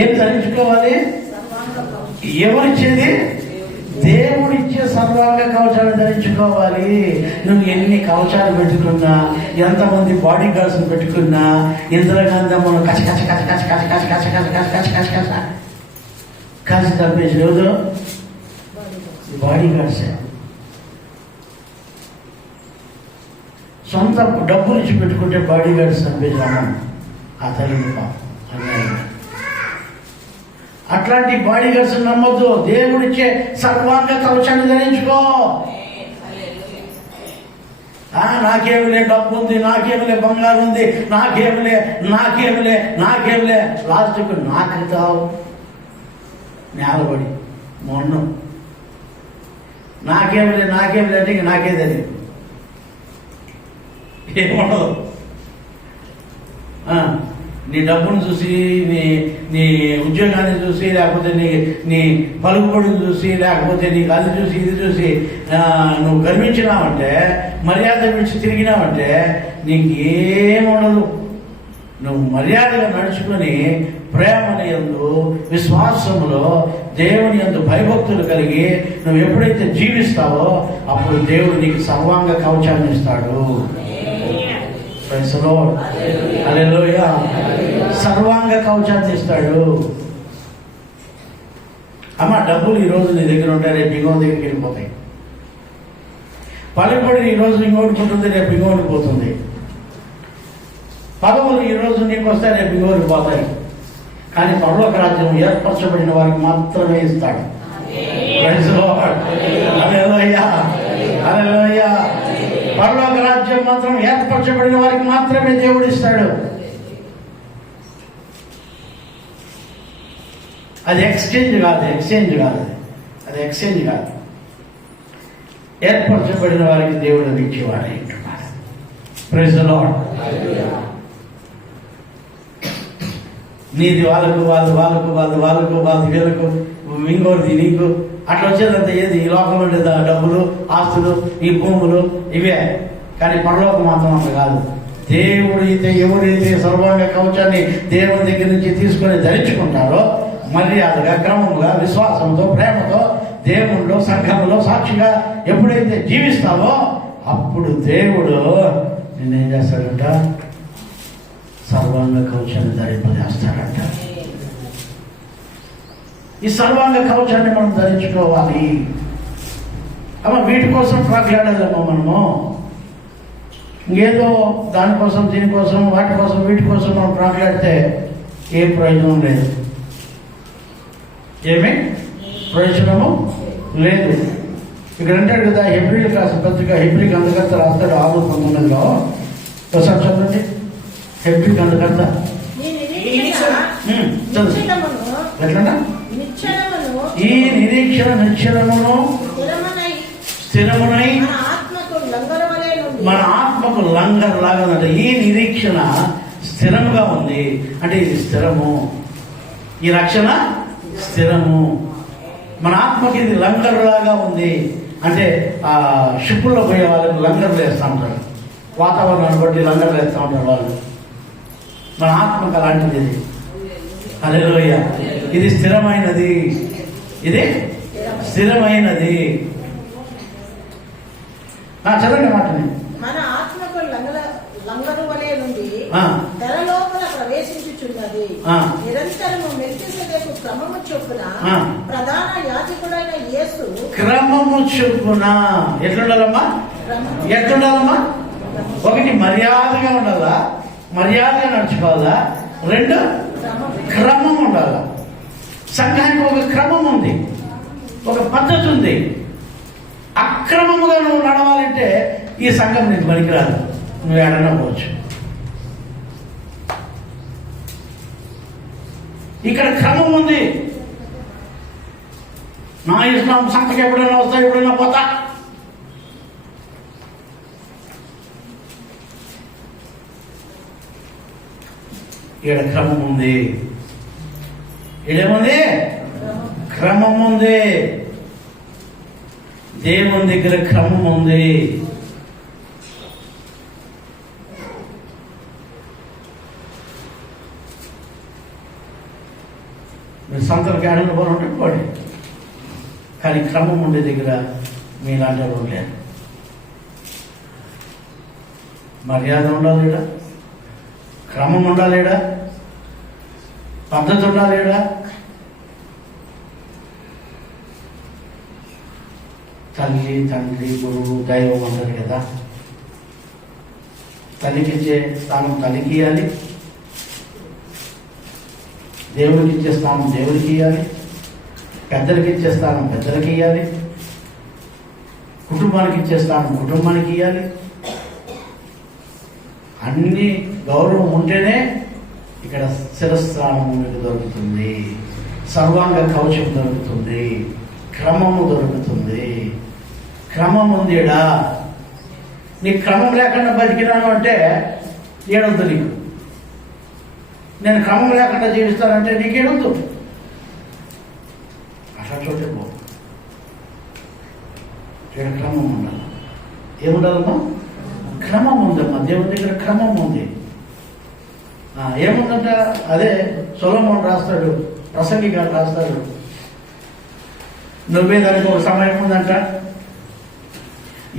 ఏం ధరించుకోవాలి? ఎవరిచ్చేది? దేవుడిచ్చే సర్వాంగ కవచాన్ని ధరించుకోవాలి. నువ్వు ఎన్ని కవచాలు పెట్టుకున్నా, ఎంతమంది బాడీ గార్డ్స్ పెట్టుకున్నా, ఇంద్రగంధమును కచ కచ కచ కచ కచ కచ కచ కచ కచ కచ కచ కచ కలిసి తప్పేసి రోజు బాడీ గార్డ్సే. సొంత డబ్బులు ఇచ్చి పెట్టుకుంటే బాడీ గార్డ్స్ చంపేసాము ఆ తల్లిని అన్యాయం. అట్లాంటి బాడీ గార్డ్స్ నమ్మొద్దు. దేవుడిచ్చే సర్వాంగ కవచాన్ని ధరించుకో. నాకేమిలే డబ్బు ఉంది, నాకేమిలే బంగారు ఉంది, నాకేమిలే నాకేమిలే నాకేమిలే లాస్ట్కు నాకుతావు నేలబడి మొన్న నాకేమిలే నాకేమిలే అంటే ఇంక నాకే తెలియదు, ఏముండదు. నీ డబ్బును చూసి, నీ ఉద్యోగాన్ని చూసి, లేకపోతే నీ పలుకుబడిని చూసి, లేకపోతే నీకు అది చూసి ఇది చూసి నువ్వు గర్వించినావంటే, మర్యాద విడిచి తిరిగినావంటే నీకు ఏముండదు. నువ్వు మర్యాదగా నడుచుకుని ప్రేమని యందు, విశ్వాసములో, దేవుని యందు భయభక్తులు కలిగి నువ్వు ఎప్పుడైతే జీవిస్తావో అప్పుడు దేవుడు నీకు సర్వాంగ కవచాన్ని ఇస్తాడు. హల్లెలూయా. సర్వాంగ కవచాన్ని ఇస్తాడు. అమ్మ, డబ్బులు ఈరోజు నీ దగ్గర ఉంటాయి, రేపు ఇంకో దగ్గరికి వెళ్ళిపోతాయి. పలుకుబడి ఈరోజు ఇంకోటి ఉంటుంది, రేపు ఇంకోటి పోతుంది. పదవులు ఈరోజు నీకు వస్తాయి, రేపు ఇంకోటి పోతాయి. కానీ పరలోక రాజ్యం ఏర్పరచబడిన వారికి మాత్రమే ఇస్తాడు. హల్లెలూయా, హల్లెలూయా. పరలోక రాజ్యం మాత్రం ఏర్పరచబడిన వారికి మాత్రమే దేవుడు ఇస్తాడు. అది ఎక్స్చేంజ్ కాదు, అది ఎక్స్చేంజ్ కాదు. ఏర్పరచబడిన వారికి దేవుడు అది ఇచ్చేవాడు అంటున్నాడు. Praise the Lord. నీది వాళ్ళకు, వాళ్ళకు వీళ్ళకు, ఇంకోటిది నీకు, అట్లా వచ్చేదంతా ఏది? ఈ లోకంలో ఉండేది డబ్బులు, ఆస్తులు, ఈ భూములు, ఇవే. కానీ పరలోకం మాత్రం అంత కాదు. దేవుడు అయితే ఎవరైతే సర్వాంగ కవచాన్ని దేవుని దగ్గర నుంచి తీసుకొని ధరించుకుంటారో, మర్యాదగా, క్రమంగా, విశ్వాసంతో, ప్రేమతో దేవుళ్ళు సంఘంలో సాక్షిగా ఎప్పుడైతే జీవిస్తావో అప్పుడు దేవుడు నిన్నేం చేస్తాడంట? సర్వాంగ కవచాన్ని ధరింపజేస్తాడంట. ఈ సర్వాంగ కవచాన్ని మనం ధరించుకోవాలి. అమ్మ, వీటి కోసం ప్రాగ్లాడేదమ్మా మనము. ఇంకేదో దానికోసం, దీనికోసం, వాటి కోసం, వీటి కోసం మనం ప్రాగ్లాడితే ఏ ప్రయోజనం లేదు. ఏమీ ప్రయోజనము లేదు. ఇక్కడ అంటాడు కదా, హెబ్రీలకు రాసిన పత్రిక, హెబ్రీకి అందకర్త రాస్తాడు 6:19. ఒకసారి చదవండి. హెబ్రీకి అందకర్త ఎట్లా? ఈ నిరీక్షణ నిశ్చలమును స్థిరమునై మన ఆత్మకు లంగర్ లాగా ఉందంట. ఈ నిరీక్షణ స్థిరముగా ఉంది అంటే ఇది స్థిరము. ఈ రక్షణ స్థిరము. మన ఆత్మకి ఇది లంగర్ లాగా ఉంది అంటే ఆ షిప్పుల్లో పోయే వాళ్ళకి లంగర్లు వేస్తూ ఉంటారు, వాతావరణాన్ని బట్టి లంగర్లు వేస్తూ ఉంటారు వాళ్ళు. మన ఆత్మకు అలాంటిది ఇది. హల్లెలూయా. ఇది స్థిరమైనది, ఇది స్థిరమైనది. చదవండి మాటని. మన ఆత్మకు లంగరు వలె నుండి తెర లోపల ప్రవేశించుచున్నది. నిరంతరము మెల్కీసెదెకు క్రమము చొప్పున ప్రధాన యాజకుడైన యేసు క్రమము చొప్పున ఎట్లుండాలమ్మా? ఎట్లుండాలమ్మా? ఒకటి మర్యాదగా ఉండాలా, మర్యాదగా నడుచుకోవాలా. రెండు క్రమం ఉండాలా. సంఘానికి ఒక క్రమం ఉంది, ఒక పద్ధతి ఉంది. అక్రమముగా నువ్వు నడవాలంటే ఈ సంఘం నీకు పనికిరాదు, నువ్వు ఎడన్నా పోవచ్చు. ఇక్కడ క్రమం ఉంది. నా ఇష్టం సంతకి ఎప్పుడైనా వస్తా, ఎప్పుడైనా పోతా. ఇక్కడ క్రమం ఉంది. ఇదేముంది? క్రమం ఉంది. దేవుని దగ్గర క్రమం ఉంది. మీరు సంతలకు ఏడలు పోవాలంటే పోండి, కానీ క్రమం ఉండే దగ్గర మీలాంటి వాళ్ళు లేరు. మర్యాద ఉండాలేడా, క్రమం ఉండాలేడా, పద్ధతి ఉండాలేడా. తల్లి, తండ్రి, గురువు, దైవం అంటారు కదా. తల్లికి ఇచ్చే స్థానం తల్లికి ఇవ్వాలి, దేవుడికి ఇచ్చే స్థానం దేవుడికి ఇవ్వాలి, పెద్దలకి ఇచ్చే స్థానం పెద్దలకి ఇవ్వాలి, కుటుంబానికి ఇచ్చే స్థానం కుటుంబానికి ఇవ్వాలి. అన్ని గౌరవం ఉంటేనే ఇక్కడ శిరస్త్రాణం మీకు దొరుకుతుంది, సర్వాంగ కవచం దొరుకుతుంది, క్రమము దొరుకుతుంది. క్రమం ఉందిడా. నీకు క్రమం లేకుండా బతికినాను అంటే ఏడొద్దు నీకు. నేను క్రమం లేకుండా జీవిస్తానంటే నీకేడొద్దు. అట్లా చోటే పో. ఇక్కడ క్రమం ఉండాలి. ఏముండాలమ్మా? క్రమం ఉందమ్మా. దేవుని దగ్గర క్రమం ఉంది. ఏముందంట? అదే సొలొమోను రాస్తాడు, ప్రసంగి గారు రాస్తాడు. నవ్వేదానికి ఒక సమయం ఉందంట,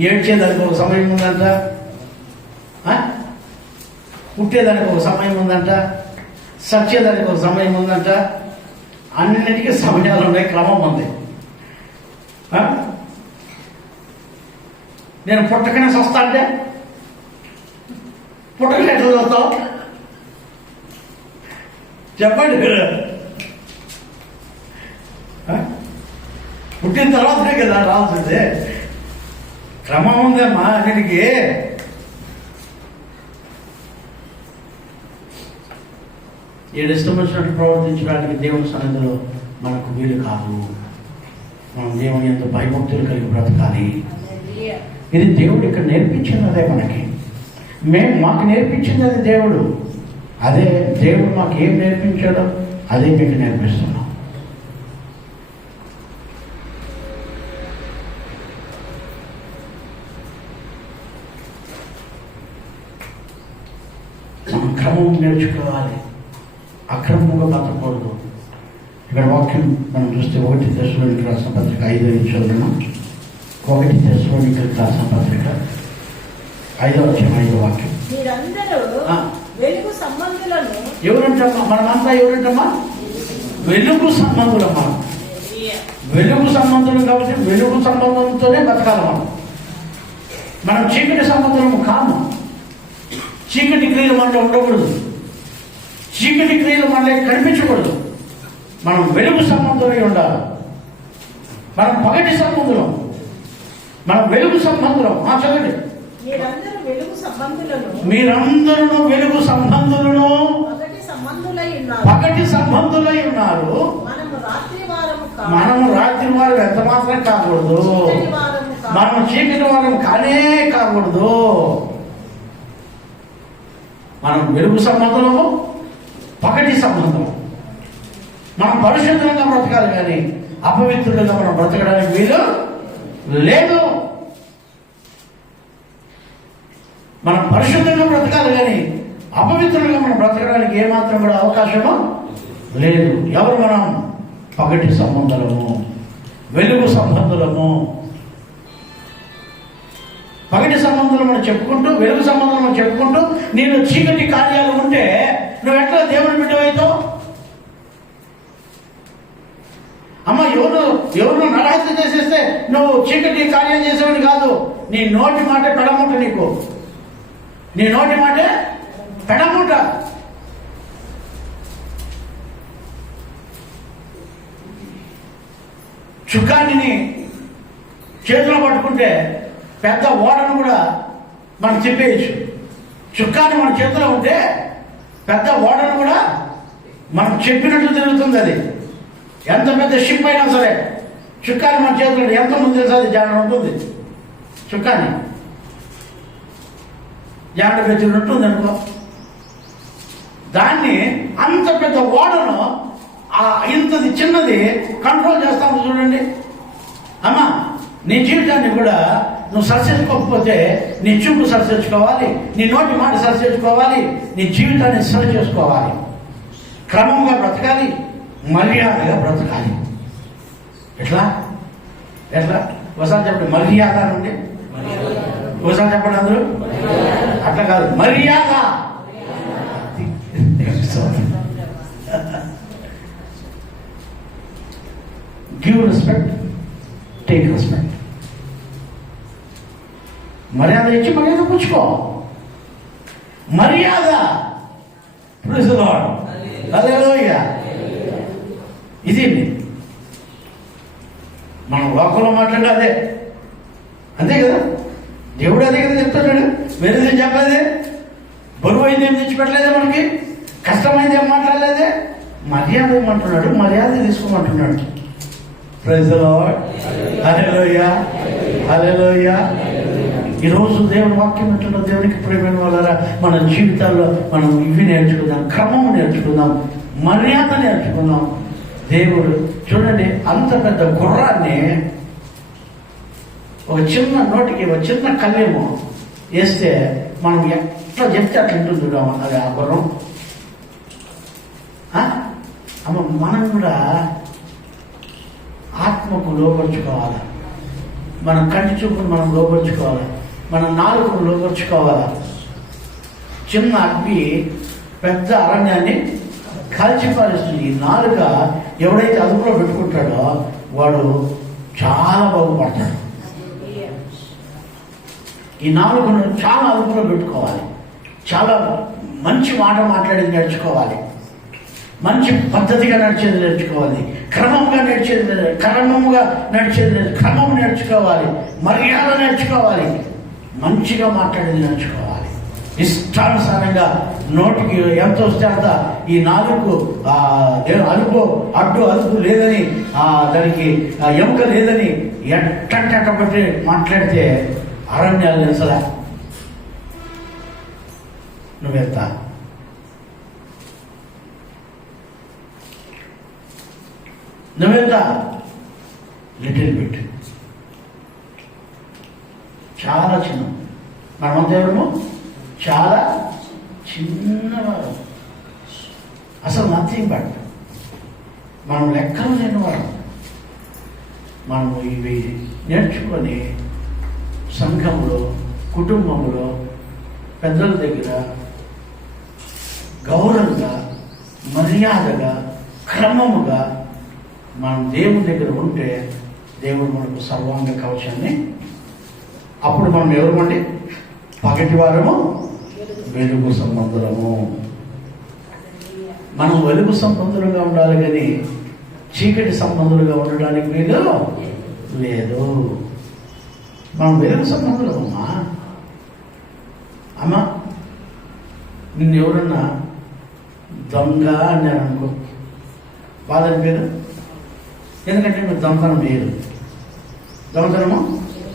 ఏడ్చేదానికి ఒక సమయం ఉందంట, పుట్టేదానికి ఒక సమయం ఉందంట, సచ్చేదానికి ఒక సమయం ఉందంట. అన్నిటికీ సమయాలు ఉన్నాయి, క్రమం ఉంది. నేను పుట్టకనే సస్తా అంటే పుట్టకనే ఎట్లా చదువుతావు చెప్పండి. పుట్టిన తర్వాతనే కదా రావాల్సిందే. క్రమం ఉందమ్మా దీనికి. ఏడు ఇష్టం వచ్చినట్టు ప్రవర్తించడానికి దేవుని సన్నిధిలో మనకు వీలు కాదు. మనం దేవుని ఎంతో భయభక్తులు కలిగి బ్రతకాలి. ఇది దేవుడు ఇక్కడ నేర్పించింది. అదే మనకి మాకు నేర్పించింది అది దేవుడు. అదే దేవుడు మాకు ఏం నేర్పించాడో అదే మీకు నేర్పిస్తున్నాం. మనం క్రమం నేర్చుకోవాలి, అక్రమంగా బతకూడదు. ఇక్కడ వాక్యం మనం చూస్తే 1 తెస్సలోనికీయులకు రాసిన పత్రిక 5 చదువుతున్నాం. 1 తెస్సలోనికీయులకు రాసిన పత్రిక 5వ అధ్యాయం 5వ వాక్యం. మీరందరూ వెలుగు సంబంధులను. ఎవరంటమ్మా? మనమంతా ఎవరంటమ్మా? వెలుగు సంబంధులమ్మా. వెలుగు సంబంధులు కాబట్టి వెలుగు సంబంధంతోనే బతకాలి. మనం చీకటి సంబంధులము కాము. చీకటి క్రియలు మనలో ఉండకూడదు, చీకటి క్రియలు మనలో కనిపించకూడదు. మనం వెలుగు సంబంధులై ఉండాలి. మనం పగటి సంబంధులం, మనం వెలుగు సంబంధులం. చదవండి. మీరందరూ వెలుగు సంబంధులను. మీరందరూ వెలుగు సంబంధులను, పగటి సంబంధులై ఉన్నారు. మనము రాత్రి వారు ఎంత మాత్రం కాకూడదు, మనం చీకటి వారం కానే కాకూడదు. మనం వెలుగు సంబంధులము, పగటి సంబంధం. మనం పరిశుద్ధంగా బ్రతకాలి, కానీ అపవిత్రులుగా మనం బ్రతకడానికి వీలు లేదు. మనం పరిశుద్ధంగా బ్రతకాలి, కానీ అపవిత్రులుగా మనం బ్రతకడానికి ఏమాత్రం కూడా అవకాశము లేదు. ఎవరు మనం? పగటి సంబంధులము, వెలుగు సంబంధులము. పగటి సంబంధులు మనం చెప్పుకుంటూ, వెలుగు సంబంధులు మనం చెప్పుకుంటూ, నేను చీకటి కార్యాలు ఉంటే నువ్వు ఎట్లా దేవుని బిడ్డవైతావు? అమ్మ, యోన నువ్వు చీకటి కార్యం చేసేవాడు కాదు. నీ నోటి మాట పెడముట. నీకు నీ నోటి మాటే పెడముట. చుక్కాన్ని చేతిలో పట్టుకుంటే పెద్ద ఓడను కూడా మనం చెప్పేయచ్చు. చుక్కాన్ని మన చేతిలో ఉంటే పెద్ద ఓడను కూడా మనం చెప్పినట్లు తిరుగుతుంది. అది ఎంత పెద్ద షిప్ అయినా సరే చుక్కాన్ని మన చేతిలో ఎంత ముందు తెలుసు, అది జాడ ఉంటుంది. చుక్కాన్ని జాడ పెట్టినట్టుంది అనుకో. దాన్ని అంత పెద్ద ఓడను ఇంతది చిన్నది కంట్రోల్ చేస్తాము. చూడండి అమ్మా, నీ జీవితాన్ని కూడా నువ్వు సరిచేసుకోకపోతే నీ చూపు సరిచేసుకోవాలి, నీ నోటి మాట సరిచేసుకోవాలి, నీ జీవితాన్ని సరి చేసుకోవాలి. క్రమంగా బ్రతకాలి, మర్యాదగా బ్రతకాలి. ఎట్లా ఎట్లా ఒకసారి చెప్పండి. మర్యాద నుండి ఒకసారి చెప్పండి అందరూ. అట్లా కాదు, మర్యాద. Give respect, take respect. మర్యాద ఇచ్చి మర్యాద పుచ్చుకో. మర్యాద. Praise the Lord. హల్లెలూయా. ఇది మనం లోకంలో మాట్లాడే అదే, అంతే కదా. దేవుడు అదే కదా చెప్తాడు. వేరేదేం చెప్పలేదే. బరువు అయింది ఏం తెచ్చిపెట్టలేదే, మనకి కష్టమైంది ఏం మాట్లాడలేదే. మర్యాద ఏమంటున్నాడు, మర్యాద తీసుకోమంటున్నాడు. Praise the Lord. Hallelujah, hallelujah. ఈరోజు దేవుని వాక్యం వింటున్న దేవునికి ప్రేమైన వాళ్ళారా, మన జీవితాల్లో మనం ఇవి నేర్చుకుందాం, క్రమం నేర్చుకుందాం, మర్యాద నేర్చుకుందాం. దేవుడు చూడండి, అంత పెద్ద గుర్రాన్ని ఒక చిన్న నోటికి ఒక చిన్న కళ్ళేమో వేస్తే మనం ఎట్లా చెప్తే అట్లా ఉంటుంది అది ఆ గుర్రం. అమ్మ, మనం కూడా ఆత్మకు లోపరుచుకోవాలి. మన కంటి చూపును మనం లోపరుచుకోవాలి, మన నాలుకను లోపరుచుకోవాలి. చిన్న అగ్ని పెద్ద అరణ్యాన్ని కాల్చిపారేస్తుంది. ఈ నాలుక ఎవడైతే అదుపులో పెట్టుకుంటాడో వాడు చాలా బాగుపడతాడు. ఈ నాలుకను చాలా అదుపులో పెట్టుకోవాలి. చాలా మంచి మాట మాట్లాడేది నేర్చుకోవాలి, మంచి పద్ధతిగా నడిచేది నేర్చుకోవాలి, క్రమంగా నడిచేది క్రమం నేర్చుకోవాలి, మర్యాద నేర్చుకోవాలి, మంచిగా మాట్లాడేది నేర్చుకోవాలి. ఇష్టానుసారంగా నోటికి ఎంత వస్తే అంత ఈ నాలుగు అదుపు అదుపు లేదని దానికి ఎముక లేదని ఎట్టబట్టి మాట్లాడితే అరణ్యాలు నిలసలా. నువ్వెంత లిటిల్ బిట్, చాలా చిన్న. మనమంతా ఎవరము చాలా చిన్నవారు, అసలు నథింగ్ బట్ మనం లెక్కలు లేనివారు. మనం ఇవి నేర్చుకొని సంఘంలో, కుటుంబంలో, పెద్దల దగ్గర గౌరవంగా, మర్యాదగా, క్రమముగా మనం దేవుని దగ్గర ఉంటే దేవుడు మనకు సర్వాంగ కవచాన్ని. అప్పుడు మనం ఎవరమండి? పగటి వారము, వెలుగు సంబంధులము. మనం వెలుగు సంబంధులుగా ఉండాలి కానీ చీకటి సంబంధులుగా ఉండడానికి వీలు లేదు. మనం వెలుగు సంబంధులమమ్మా. అమ్మా, నిన్ను ఎవరన్నా దొంగ అన్నారు అనుకో, బాధని పేరు. ఎందుకంటే నువ్వు దొంగతనం చేయదు, దొంగతనము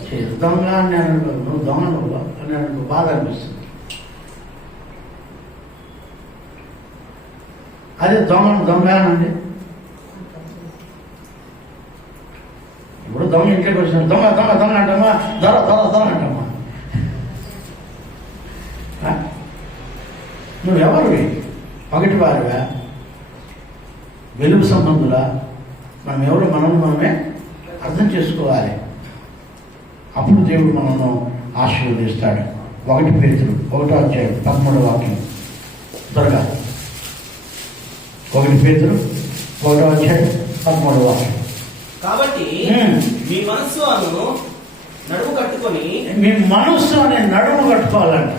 చేయదు. దొంగ అన్నాను అనుకో, నువ్వు దొంగ నువ్వు అన్నాను అనుకో, బాధ అనిపిస్తుంది. అదే దొంగ అనండి. ఇప్పుడు దొంగ ఇంట్లోకి వచ్చిన దొంగ అంటామా, దొర అంటామా? నువ్వెవరివి? పగటి వారివా? వెలుగు సంబంధులా? మనం ఎవరు? మనమే అర్థం చేసుకోవాలి. అప్పుడు దేవుడు మనను ఆశీర్వదిస్తాడు. 1 పేతురు 1:13 వాక్యం త్వరగా. 1 పేతురు 1:13 వాక్యం. కాబట్టి మీ మనస్సు అను నడుము కట్టుకొని మీ మనస్సు అనే నడుము కట్టుకోవాలంట.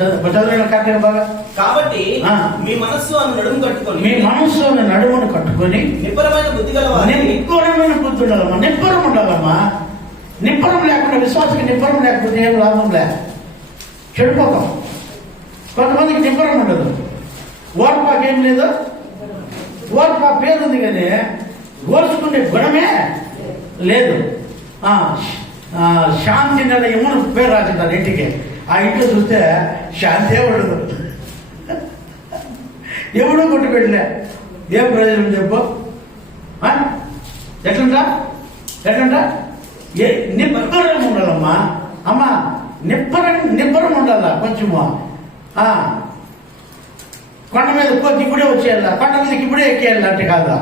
చదివిన కట్టిన బాగా. కాబట్టి ఆ. మీ మనస్సు అను నడుము కట్టుకొని మీ మనస్సు అనే నడుమును కట్టుకొని నిబ్బరమైన బుద్ధి గలవారై నిబ్బరమైన బుద్ధి ఉండాలమ్మా. నిబ్బరం ఉండాలమ్మా. నిబ్బరం లేకుండా విశ్వాసకి నిబ్బరం లేకపోతే ఏం లాభం లే, చెడిపోతాం. కొంతమందికి నిబ్బరం ఉండదు. ఓర్పాకు ఏం లేదు, ఓర్పా పేరు ఉంది కానీ ఓర్చుకునే గుణమే లేదు. శాంతి నిలయము పేరు రాసింటారు ఇంటికి. ఆ ఇంట్లో చూస్తే శాంతే ఉండదు. ఎవడో కొట్టు పెట్టలే. ఏం ప్రయోజనం చెప్పు? ఎట్లంటా నిబ్బరం ఉండాలమ్మా. అమ్మా నిబ్బరం ఉండాలా కొంచెము. కొండ మీద ఇప్పుడే వచ్చేయాల, కొండ మీదకి ఇప్పుడే ఎక్కేయాల అంటే కాదా.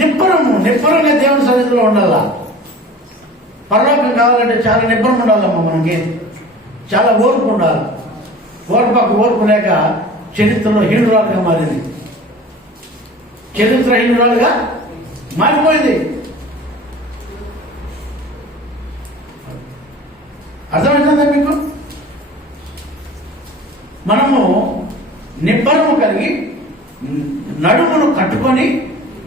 నిబ్బరంగా దేవుని సన్నిధిలో ఉండాలా. పరలోకం కావాలంటే చాలా నిబ్బరం ఉండాలమ్మా. మనకి చాలా ఓర్పు ఉండాలి. ఓర్పు లేక చరిత్రలో హీనురాలుగా మారింది. చరిత్ర హీనురాలుగా మారిపోయింది. అర్థమవుతుందా మీకు? మనము నిబ్బరము కలిగి నడుమును కట్టుకొని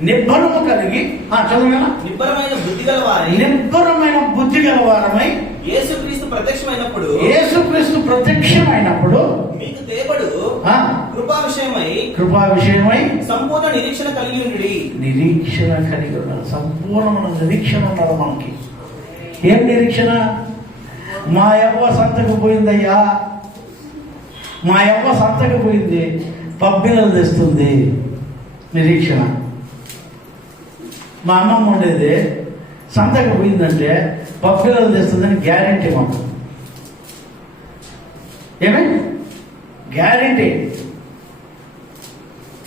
నిబ్బరము కలిగి చదువునా నిబ్బరమైన బుద్ధి గలవారై నిబ్బరమైన బుద్ధి గలవారమై యేసుక్రీస్తు ప్రత్యక్షమైనప్పుడు మీకు దేవుడు కృపా విషయమై సంపూర్ణ నిరీక్షణ కలిగి ఉండి. నిరీక్షణ కలిగి ఉండాలి. సంపూర్ణమైన నిరీక్షణ ఉండాలి మనకి. ఏం నిరీక్షణ? మా యవ్వ సంతకు పోయిందయ్యా, మా యవ్వ సంతకు పోయింది, పబ్బిలలు తెస్తుంది. నిరీక్షణ. మా అమ్మమ్మ ఉండేది సంతకు పోయిందంటే పబ్బిలలు తెస్తుందని గ్యారెంటీ మాకు. ఏమే గ్యారెంటీ.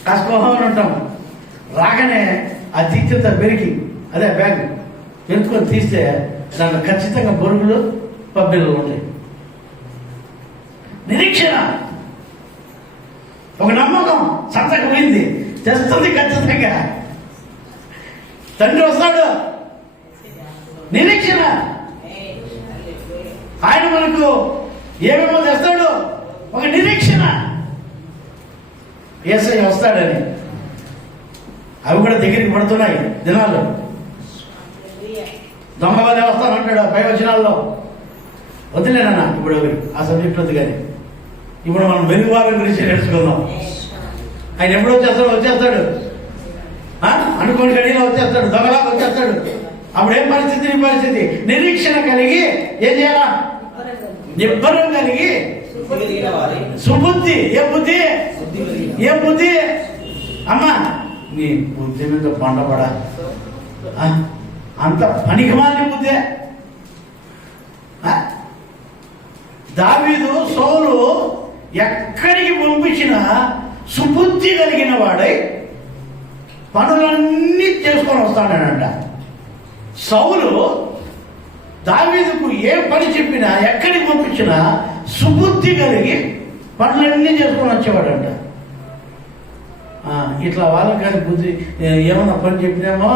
కాసుకోమని ఉంటాం. రాగానే ఆ తీర్చిత పెరిగి అదే బ్యాగ్ పెరుచుకొని తీస్తే దాంట్లో ఖచ్చితంగా బొరుగులు పబ్బిలలు ఉంటాయి. నిరీక్షణ, ఒక నమ్మకం. సంతకు పోయింది, తెస్తుంది ఖచ్చితంగా. తండ్రి వస్తాడు. నిరీక్షణ. ఆయన మనకు ఏమేమో తెస్తాడు, ఒక నిరీక్షణ. యేసయ్య వస్తాడని. అవి కూడా దగ్గరికి పడుతున్నాయి దినాలు. దొంగ వల్లే వస్తానంటాడు పై వచనాల్లో. వదిలేనన్నా ఇప్పుడు ఆ సబ్జెక్ట్ వద్దు. కానీ ఇప్పుడు మనం వెలుగువారం గురించి నేర్చుకుందాం. ఆయన ఎప్పుడు వచ్చేస్తాడు. అనుకోని గడిలో వచ్చేస్తాడు, దొంగలాగా వచ్చేస్తాడు. అప్పుడు ఏం పరిస్థితి? నీ పరిస్థితి నిరీక్షణ కలిగి ఏం చేయాలా? నిబ్బరం కలిగి సుబుద్ధి. ఏ బుద్ధి అమ్మా? నీ బుద్ధి మీద పండబడా అంత పనికిమాలిన బుద్ధే. దావీదు సౌలు ఎక్కడికి పంపించినా సుబుద్ధి కలిగిన వాడై పనులన్నీ చేసుకొని వస్తాడనంట. సౌలు దావీదుకు ఏ పని చెప్పినా ఎక్కడికి పంపించినా సుబుద్ధి కలిగి పనులన్నీ చేసుకొని వచ్చేవాడంట. ఇట్లా వాళ్ళకి కానీ బుద్ధి ఏమన్నా పని చెప్పినామో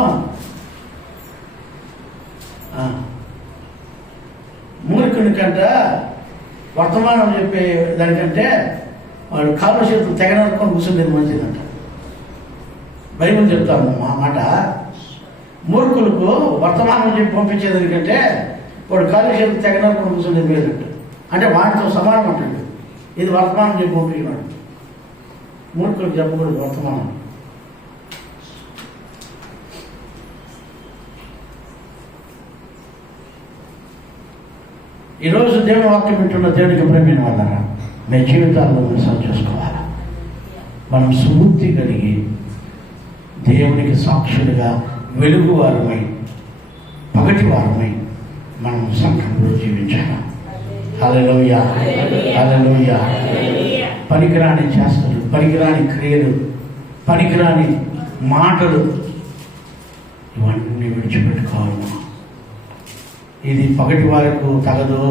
మూర్ఖుని కంట వర్తమానం చెప్పే దానికంటే వాడు కాలు చేతులు తెగనరుకొని కూర్చుండేది మంచిదంట. బైబిల్ చెప్తాను ఆ మాట. మూర్ఖులకు వర్తమానం చెప్పి పంపించేదానికంటే వాడు కాలు చేతులు తెగనరుకొని కూర్చుండేది మేలంట. అంటే వాటితో సమానం అంటాడు. ఇది వర్తమానం చెప్పి పంపించినాడు. మూర్ఖులకు చెప్పకూడదు వర్తమానం. ఈరోజు దేవుని వాక్యం వింటున్న దేవునికి ప్రేమైన వాళ్ళరా, మీ జీవితాల్లో మనం సరి చేసుకోవాలా. మనం సుబుద్ధి కలిగి దేవునికి సాక్షులుగా వెలుగువారమై పగటివారమై మనం సంఘంలో జీవించాలి. హల్లెలూయా, హల్లెలూయా. పనికిరాని చేష్టలు, పనికిరాని క్రియలు, పనికిరాని మాటలు ఇవన్నీ విడిచిపెట్టుకోవాలి. ఇది పగటి వారికి తగదు,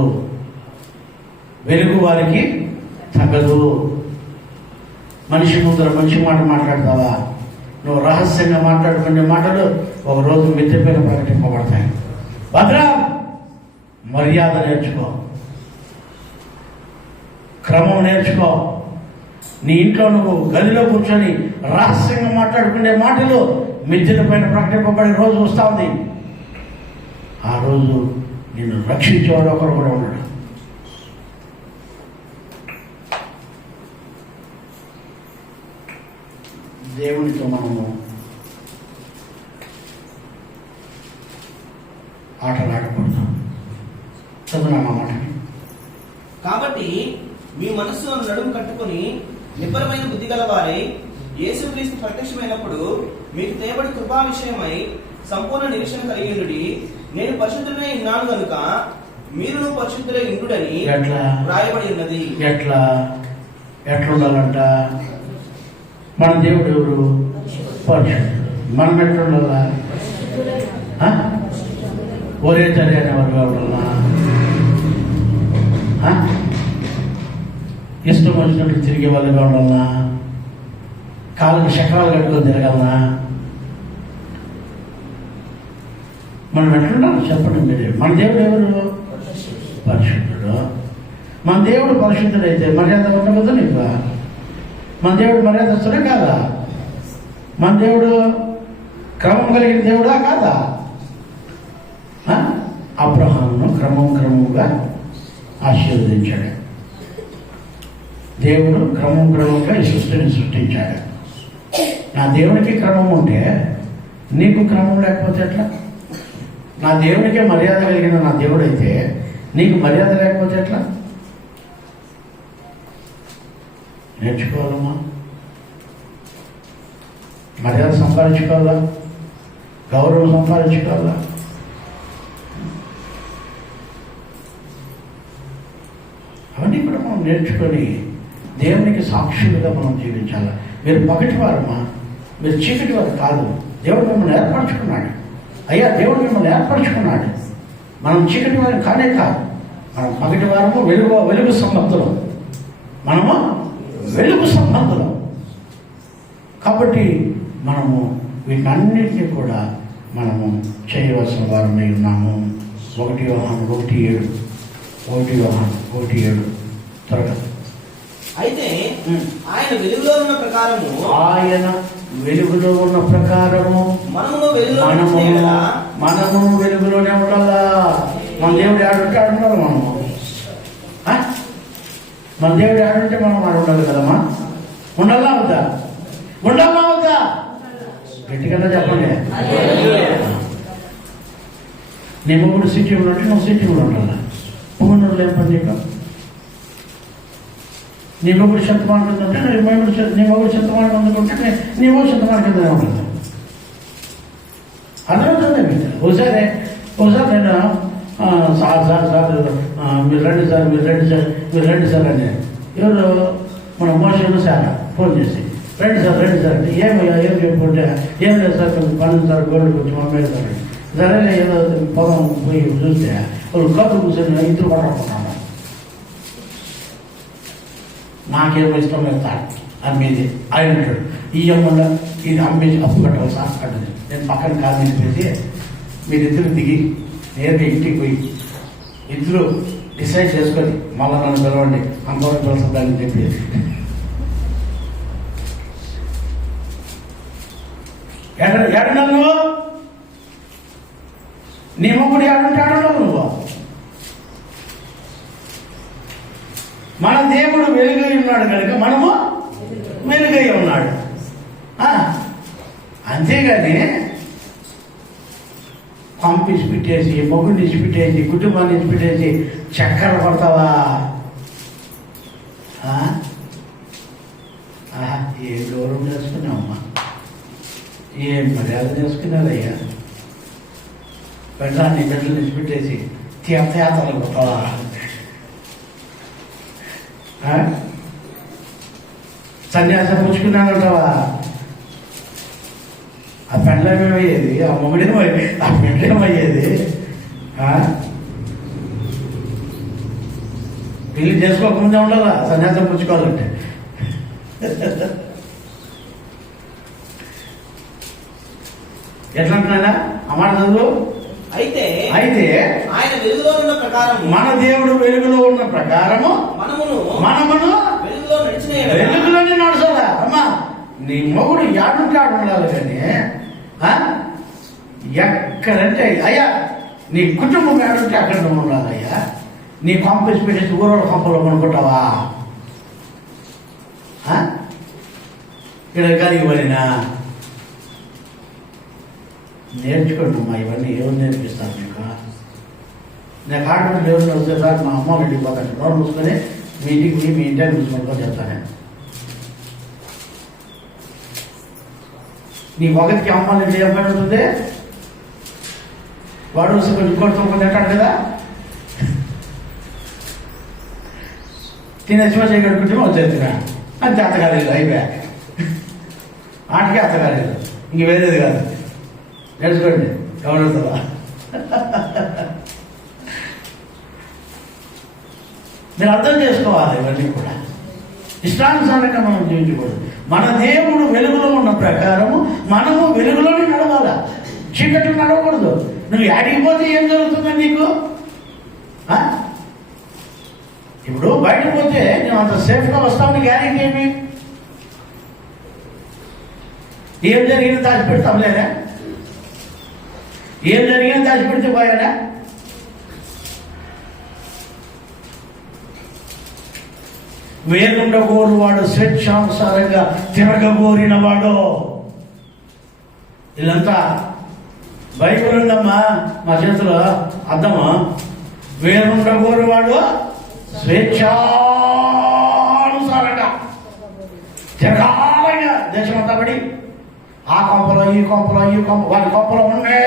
వెలుగు వారికి తగదు. మనిషి ముందర మంచి మాట మాట్లాడతావా? నువ్వు రహస్యంగా మాట్లాడుకునే మాటలు ఒకరోజు మిద్దె పైన ప్రకటింపబడతాయి. భద్ర మర్యాద నేర్చుకో, క్రమం నేర్చుకో. నీ ఇంట్లో నువ్వు గదిలో కూర్చొని రహస్యంగా మాట్లాడుకునే మాటలు మిద్దెల పైన ప్రకటింపబడే రోజు వస్తా ఉంది. ఆ రోజు నిన్ను రక్షించేవాడు ఒకరు కూడా ఉండడు. దేవునితో మనము ఆటలాడకూడదు. చదువునా మాటని. కాబట్టి మీ మనస్సు నడుము కట్టుకొని నిబ్బరమైన బుద్ధి గలవారై యేసుక్రీస్తు ప్రత్యక్షమైనప్పుడు మీకు తేబడి కృపా విషయమై సంపూర్ణ నిరీక్షణ కలిగి ఉండుడి. నేను పరిశుద్ధుడై ఉన్నాను కనుక మీరును పరిశుద్ధులై ఉండుడని రాయబడి ఉన్నది. ఎట్లుండాలంట? మన దేవుడు ఎవరు? పరిశుద్ధుడు. మనం ఎట్లుండాలా? ఒరే తల్లి అనేవారుగా ఉండాలా? ఇష్టం వచ్చినట్టు తిరిగే వాళ్ళుగా ఉండాలనా? కాళ్ళకి చక్రాలు కట్టుకొని తిరగాలనా? మనం ఎట్లుండాలి చెప్పండి మీరే. మన దేవుడు ఎవరు? పరిశుద్ధుడు. మన దేవుడు పరిశుద్ధుడైతే మర్యాద ఉండకూడదు నీకు? మన దేవుడు మర్యాదస్తుడే కాదా? మన దేవుడు క్రమం కలిగిన దేవుడా కాదా? అబ్రహామును క్రమంగా ఆశీర్వదించాడు. దేవుడు క్రమంగా ఈ సృష్టిని సృష్టించాడు. నా దేవునికి క్రమం ఉంటే నీకు క్రమం లేకపోతే ఎట్లా? నా దేవునికే మర్యాద కలిగిన నా దేవుడైతే నీకు మర్యాద లేకపోతే ఎట్లా? నేర్చుకోవాలమ్మా. మర్యాద సంపాదించుకోవాలా, గౌరవం సంపాదించుకోవాలా. అవన్నీ కూడా మనం నేర్చుకొని దేవునికి సాక్షులుగా మనం జీవించాలి. మీరు పగటివారమ్మా, మీరు చీకటి వారు కాదు. దేవుడు మిమ్మల్ని ఏర్పరచుకున్నాడు. అయ్యా, దేవుడు మిమ్మల్ని ఏర్పరచుకున్నాడు. మనం చీకటి వారు కానే కాదు. మనం పగటి వారము, వెలుగు సంబంధులం. మనము వెలుగు సంబంధులం. కాబట్టి మనము వీటన్నిటినీ కూడా మనము చేయవలసిన వారమై ఉన్నాము. 1 యోహాను 1:7 త్వరగా. అయితే ఆయన వెలుగులో ఉన్న ప్రకారము మనము వెలుగులోనే ఉండాలా. మన దేవుడు ఆడుంటే ఆడుండాలి. మన దేవుడు ఆడుంటే మనం ఆడు ఉండాలి కదమ్మా. ఉండాలా అవుతా? గట్టిగా చెప్పండి. నీ మొగుడు సిటీలో ఉంటే నువ్వు సిటీలో ఉండాలా. పువ్వునూరులో ఏం పని నీకు? నీ మొగుడు శతమానం కింద ఉంటే నీ మొగుడు శతమానం అందుకుంటే నీ మొగుడు శతమానం కిందనే ఉంటుంది. అర్థమవుతుంది మీకు? ఒకసారి నేను సార్ మీరు రండి సార్ అని ఎవరు మన మోషన్ సార్ ఫోన్ చేసి రండి సార్ అంటే ఏమయ్యా ఏం చెప్పుకుంటే ఏం లేదు సార్ కొంచెం పని సార్ గోల్డ్ కొంచెం అమ్మేది సార్. సరే ఏదో పొలం పోయి చూస్తే వాళ్ళు కప్పు కూర్చొని ఇద్దరు పట్టుకుంటున్నాను. నాకేమో ఇష్టం లేదు సార్ అమ్మేది. ఆయన అంటాడు ఈ అమ్మలో ఇది అమ్మేసి అప్పు కట్టాలి సార్ కట్టదు. నేను పక్కన కాదు నిలిపేసి మీరిద్దరు దిగి నేరుగా ఇంటికి పోయి ఇద్దరు డిసైడ్ చేసుకొని మళ్ళీ నన్ను పిలవండి అంతవరకు పిలుస్తుందని చెప్పి ఏడున్నా నువ్వు? నీ మొగుడు ఏడుంటే ఆడున్నావు నువ్వు. మన దేవుడు వెలుగై ఉన్నాడు కనుక మనము వెలుగై ఉన్నాడు. అంతేగాని పంపించి పెట్టేసి మొగుడిని ఇచ్చిపెట్టేసి కుటుంబాన్ని ఇచ్చిపెట్టేసి చక్కెర పడతావా? ఏం గౌరవం చేసుకున్నావమ్మా, ఏం మర్యాద చేసుకున్నారయ్యా. పెళ్ళాన్ని బిడ్డలు ఇచ్చిపెట్టేసి తీర్థయాత్రలు పోతావా? సన్యాసం పుచ్చుకున్నానంటావా? ఆ పెండ్లమేమయ్యేది, ఆ మొగుడేమయ్యేది, ఆ పెండ్లేమయ్యేది. పెళ్లి చేసుకోకముందే ఉండాలా సన్యాసం పుచ్చుకోవాలంటే. ఎట్లా అంటున్నానా అమాట చదువు. అయితే అయితే ఆయన వెలుగులో ఉన్న ప్రకారం మన దేవుడు వెలుగులో ఉన్న ప్రకారము మనమును వెలుగులో నడిచిన ఎడల వెలుగులోనే నడుచాలా. అమ్మా నీ మొగుడు యాడుంటాడు ఉండాలి కానీ ఎక్కడంటే అయ్యా నీ కుటుంబం ఏడుంటే అక్కడ ఉండాలి. అయ్యా నీ కాంప్లెక్స్ పెట్టేసి ఊరోళ్ళ కంపలో కొనుక్కుంటావా? ఇక్కడ కలిగి పడినా నేర్చుకోండి అమ్మా. ఇవన్నీ ఎవరు నేర్పిస్తాను మీకు? నేను కాకుండా ఎవరు వస్తే సార్ మా అమ్మ ఇంటికి పోతాను, నోరు మూసుకొని మీ ఇంటికి మీ ఇంటికి చూసుకుంటూ చెప్తాను. నీ ఒకరికి అమ్మ ఇంటి ఏం పని ఉంటుంది? వాడు ఇంకోటి తింటాడు కదా, తినేసి వచ్చి కడుకుంటే వచ్చేస్తున్నా అంతే. అత్తగాలేదు అయిపోయా, ఆటకే అత్తగాలేదు, ఇంక వేరేది కాదు. నేర్చుకోండి గమనిస్తుందా? మీరు అర్థం చేసుకోవాలి. ఇవన్నీ కూడా ఇష్టానుసారంగా మనం జీవించకూడదు. మన దేవుడు వెలుగులో ఉన్న ప్రకారము మనము వెలుగులోనే నడవాలా, చీకట్లు నడవకూడదు. నువ్వు యాడికి పోతే ఏం జరుగుతుందని నీకు? ఇప్పుడు బయటకు పోతే నేను అంత సేఫ్గా వస్తామని గ్యారెంటీ ఏమి? ఏం జరిగినా దాచిపెడతాంలేదా? ఏం జరిగినా దాచిపెడితే పోయాడా? వేరుండగోరు వాడు స్వేచ్ఛానుసారంగా తిరగబోరిన వాడు. వీళ్ళంతా బైబిల్ ఉందమ్మా మా చేతిలో అర్థమా. వేరుండగోరు వాడు స్వేచ్ఛానుసారంగా తిరగాలంగా దేశం అంతా పడి ఆ కొంపలో ఈ కొంపలో ఈ కొంప వారి కొంపలో ఉండే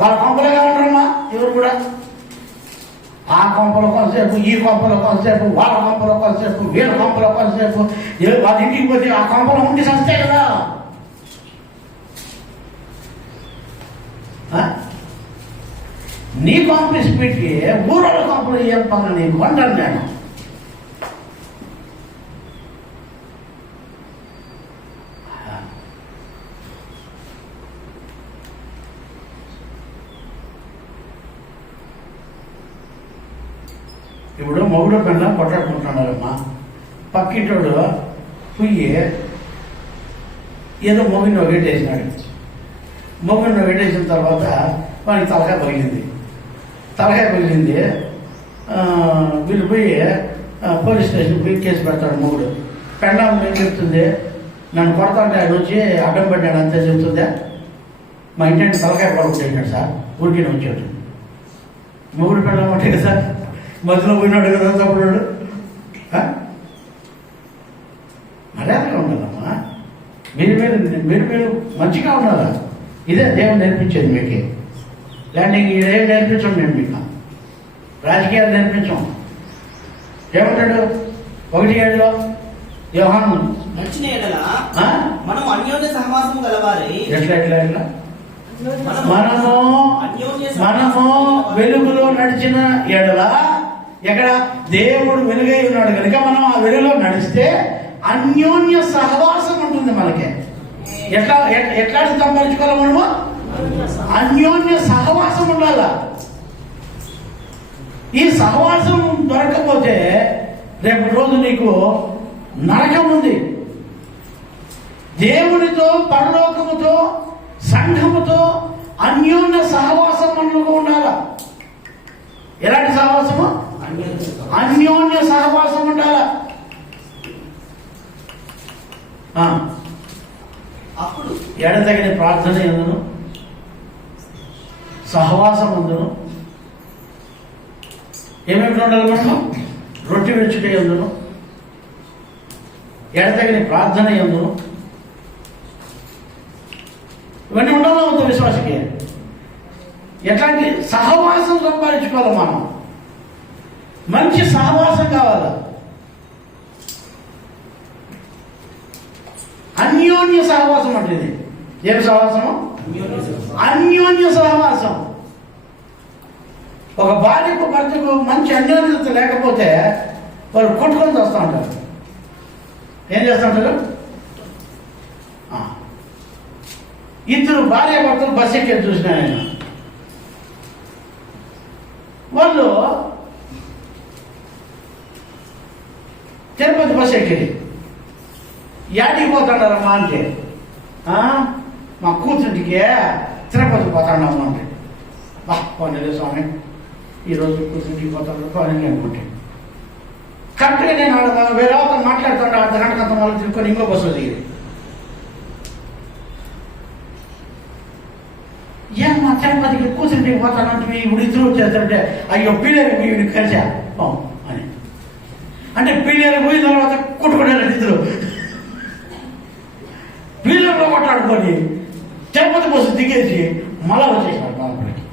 వాళ్ళ కొంపలుగా ఉండరమ్మా. ఎవరు కూడా ఆ కొంపలో కొంతసేపు, ఈ కొంపలో కొంతసేపు, వాళ్ళ కొంపలో కొంతసేపు, వీళ్ళ కొంపలో కొంతసేపు. వాళ్ళ ఇంటికి పోతే ఆ కొంపలో ఉండి సస్తే కదా. నీ కాంప్లెక్స్ పెట్టి ఊరోళ్ళ కొంపలు ఏం పనులు నీకు అంటాను నేను. ఇప్పుడు మొగుడు పిల్ల కొట్లాడుకుంటున్నారమ్మా. పక్కింటోడు పుయ్యి ఏదో మొగిని ఒకటేసినాడు. మొగిని ఒకటేసిన తర్వాత వానికి తలకాయ పగిలింది. వీళ్ళు పోయి పోలీస్ స్టేషన్ పోయి కేసు పెడతాడు మొగుడు. పెళ్ళాం ఏం చెప్తుంది? నన్ను కొడతా అంటే ఆయన వచ్చి అడ్డం పడ్డాడు అంతే చెప్తుందా? మా ఇంటి తలకాయ పడుకుంటాడు సార్, ఊరికి వచ్చాడు. మొగుడు పెళ్ళాం అంటే కదా మధ్యలో పోయినాడు కదా తప్పుడు. మర్యాదగా ఉండాలమ్మా. మీరు మంచిగా ఉండాలా. ఇదే దేవుడు నేర్పించేది మీకు. లేదంటే ఇదేం నేర్పించం నేను మీకు. రాజకీయాలు నేర్పించాం. ఏమంటాడు 1:7 యోహాను నడిచిన ఎడల మనం అన్యోన్య సహవాసము గలవారై. ఎట్లా మనము వెలుగులో నడిచిన ఎడల, ఎక్కడ దేవుడు వెలుగై ఉన్నాడు కనుక మనం ఆ వెలుగులో నడిస్తే అన్యోన్య సహవాసం ఉంటుంది మనకి. ఎట్లా సంపాదించుకోవాలి మనము? అన్యోన్య సహవాసం ఉండాల. ఈ సహవాసం దొరకకపోతే రేపు రోజు నీకు నరకం ఉంది. దేవునితో, పరలోకముతో, సంఘముతో అన్యోన్య సహవాసం మనకు ఉండాల. ఎలాంటి సహవాసము? అన్యోన్య సహవాసం ఉండాల. అప్పుడు ఎడతగిన ప్రార్థన ఎందును, సహవాసం ఎందును, ఏమేమి ఉండాలి మనం? రొట్టె విరుచుట ఎందును, ఎడతగిన ప్రార్థన ఎందును, ఇవన్నీ ఉండాలి అవుతుంది విశ్వాసకి. ఎట్లాంటి సహవాసం సంపాదించుకోవాలి మనం? మంచి సహవాసం కావాలి. అన్యోన్య సహవాసం అంటే ఇది. ఏం సహవాసము? అన్యోన్య సహవాసం. ఒక భార్యకు భర్తకు మంచి అన్యోన్యత లేకపోతే వాళ్ళు కొట్టుకొని వస్తూ ఉంటారు. ఏం చేస్తూ ఉంటారు? ఇద్దరు భార్య భర్తలు బస్ ఎక్కి చూసిన నేను. వాళ్ళు తిరుపతి బస్ ఎక్కి యాడికి పోతాడారమ్మా అంటే మా కూతురికి తిరుపతి పోతాడమ్మా అంటే పోనీ స్వామి ఈరోజు కూతురికి పోతాడు పోనీ అనుకుంటే కరెక్ట్గా నేను వేరే వాళ్ళతో మాట్లాడుతుంటే అర్ధగంట అంత వాళ్ళు తిరుక్కొని ఇంకో బస్సులో దిగి ఏమన్నా తిరుపతికి కూతురికి పోతానంటే ఇప్పుడు ఇద్దరు వచ్చేస్తుంటే అయ్యో పిల్లలు వీడిని కలిసా అని అంటే పిల్లలు పోయిన తర్వాత కొట్టుకున్నారు ఇద్దరు. పిల్లల్లో కొట్లాడుకొని తిరుపతి బస్సు దిగేసి మళ్ళా వచ్చేసినారు బాబుడికి.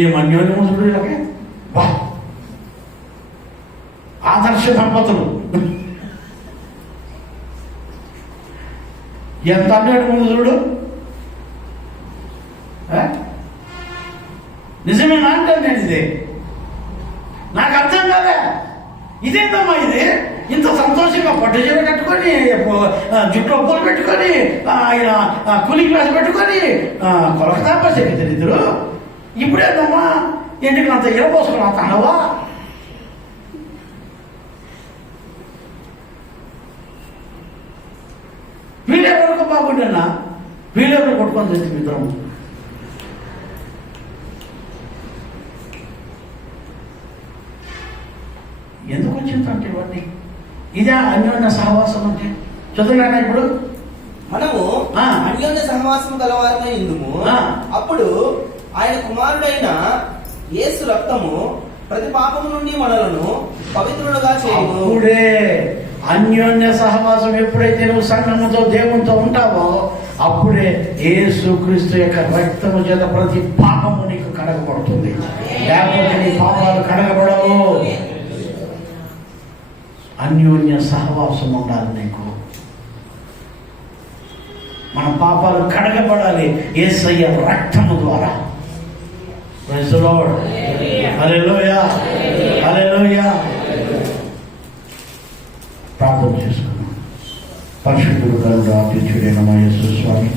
ఏమన్యోన్య ముసుడు వీళ్ళకి బా ఆదర్శ దంపతులు. ఎంత అన్నాడు ముసుడు నిజమేనా అంటాను నేను. ఇది నాకు అర్థం కాదా, ఇదేంటమ్మా ఇది ఇంత సంతోషంగా పట్టు చీర కట్టుకొని జుట్టు ఒప్పులు పెట్టుకొని ఆయన కూలింగ్ గ్లాస్ పెట్టుకొని కొలకతా బస్ ఎక్కుతారు ఇద్దరు. ఇప్పుడేందమ్మా ఎందుకు అంత ఇరపోసుకుని అంత అనవా? వీళ్ళెవరకు బాగుండన్నా వీళ్ళెవరు కొట్టుకొని తెచ్చింది ఇద్దరం. ఎందుకు వచ్చిందంటే ఇవన్నీ ఇదే అన్యోన్య సహవాసం అంటే చదువులేనా ఇప్పుడు మనము అన్యోన్య సహవాసం గలవారమై ఇందుము. అప్పుడు ఆయన కుమారుడైన యేసు రక్తము ప్రతి పాపము నుండి మనలను పవిత్రులుగా చేయను. అప్పుడే అన్యోన్య సహవాసం ఎప్పుడైతే నువ్వు సంఘముతో దేవునితో ఉంటావో అప్పుడే యేసు క్రీస్తు యొక్క రక్తము చేత ప్రతి పాపము నీకు కడగబడుతుంది. లేకపోతే నీ పాపాలు కడగబడవు. అన్యోన్య సహవాసం ఉండాలి నీకు. మన పాపాలు కడగబడాలి యేసయ్య రక్తము ద్వారా. Praise the Lord. Hallelujah hallelujah. ప్రార్థన చేసుకున్నాం. పరిశుద్ధుడు కరుణ అత్యున్నతుడైన మా యేసు స్వామి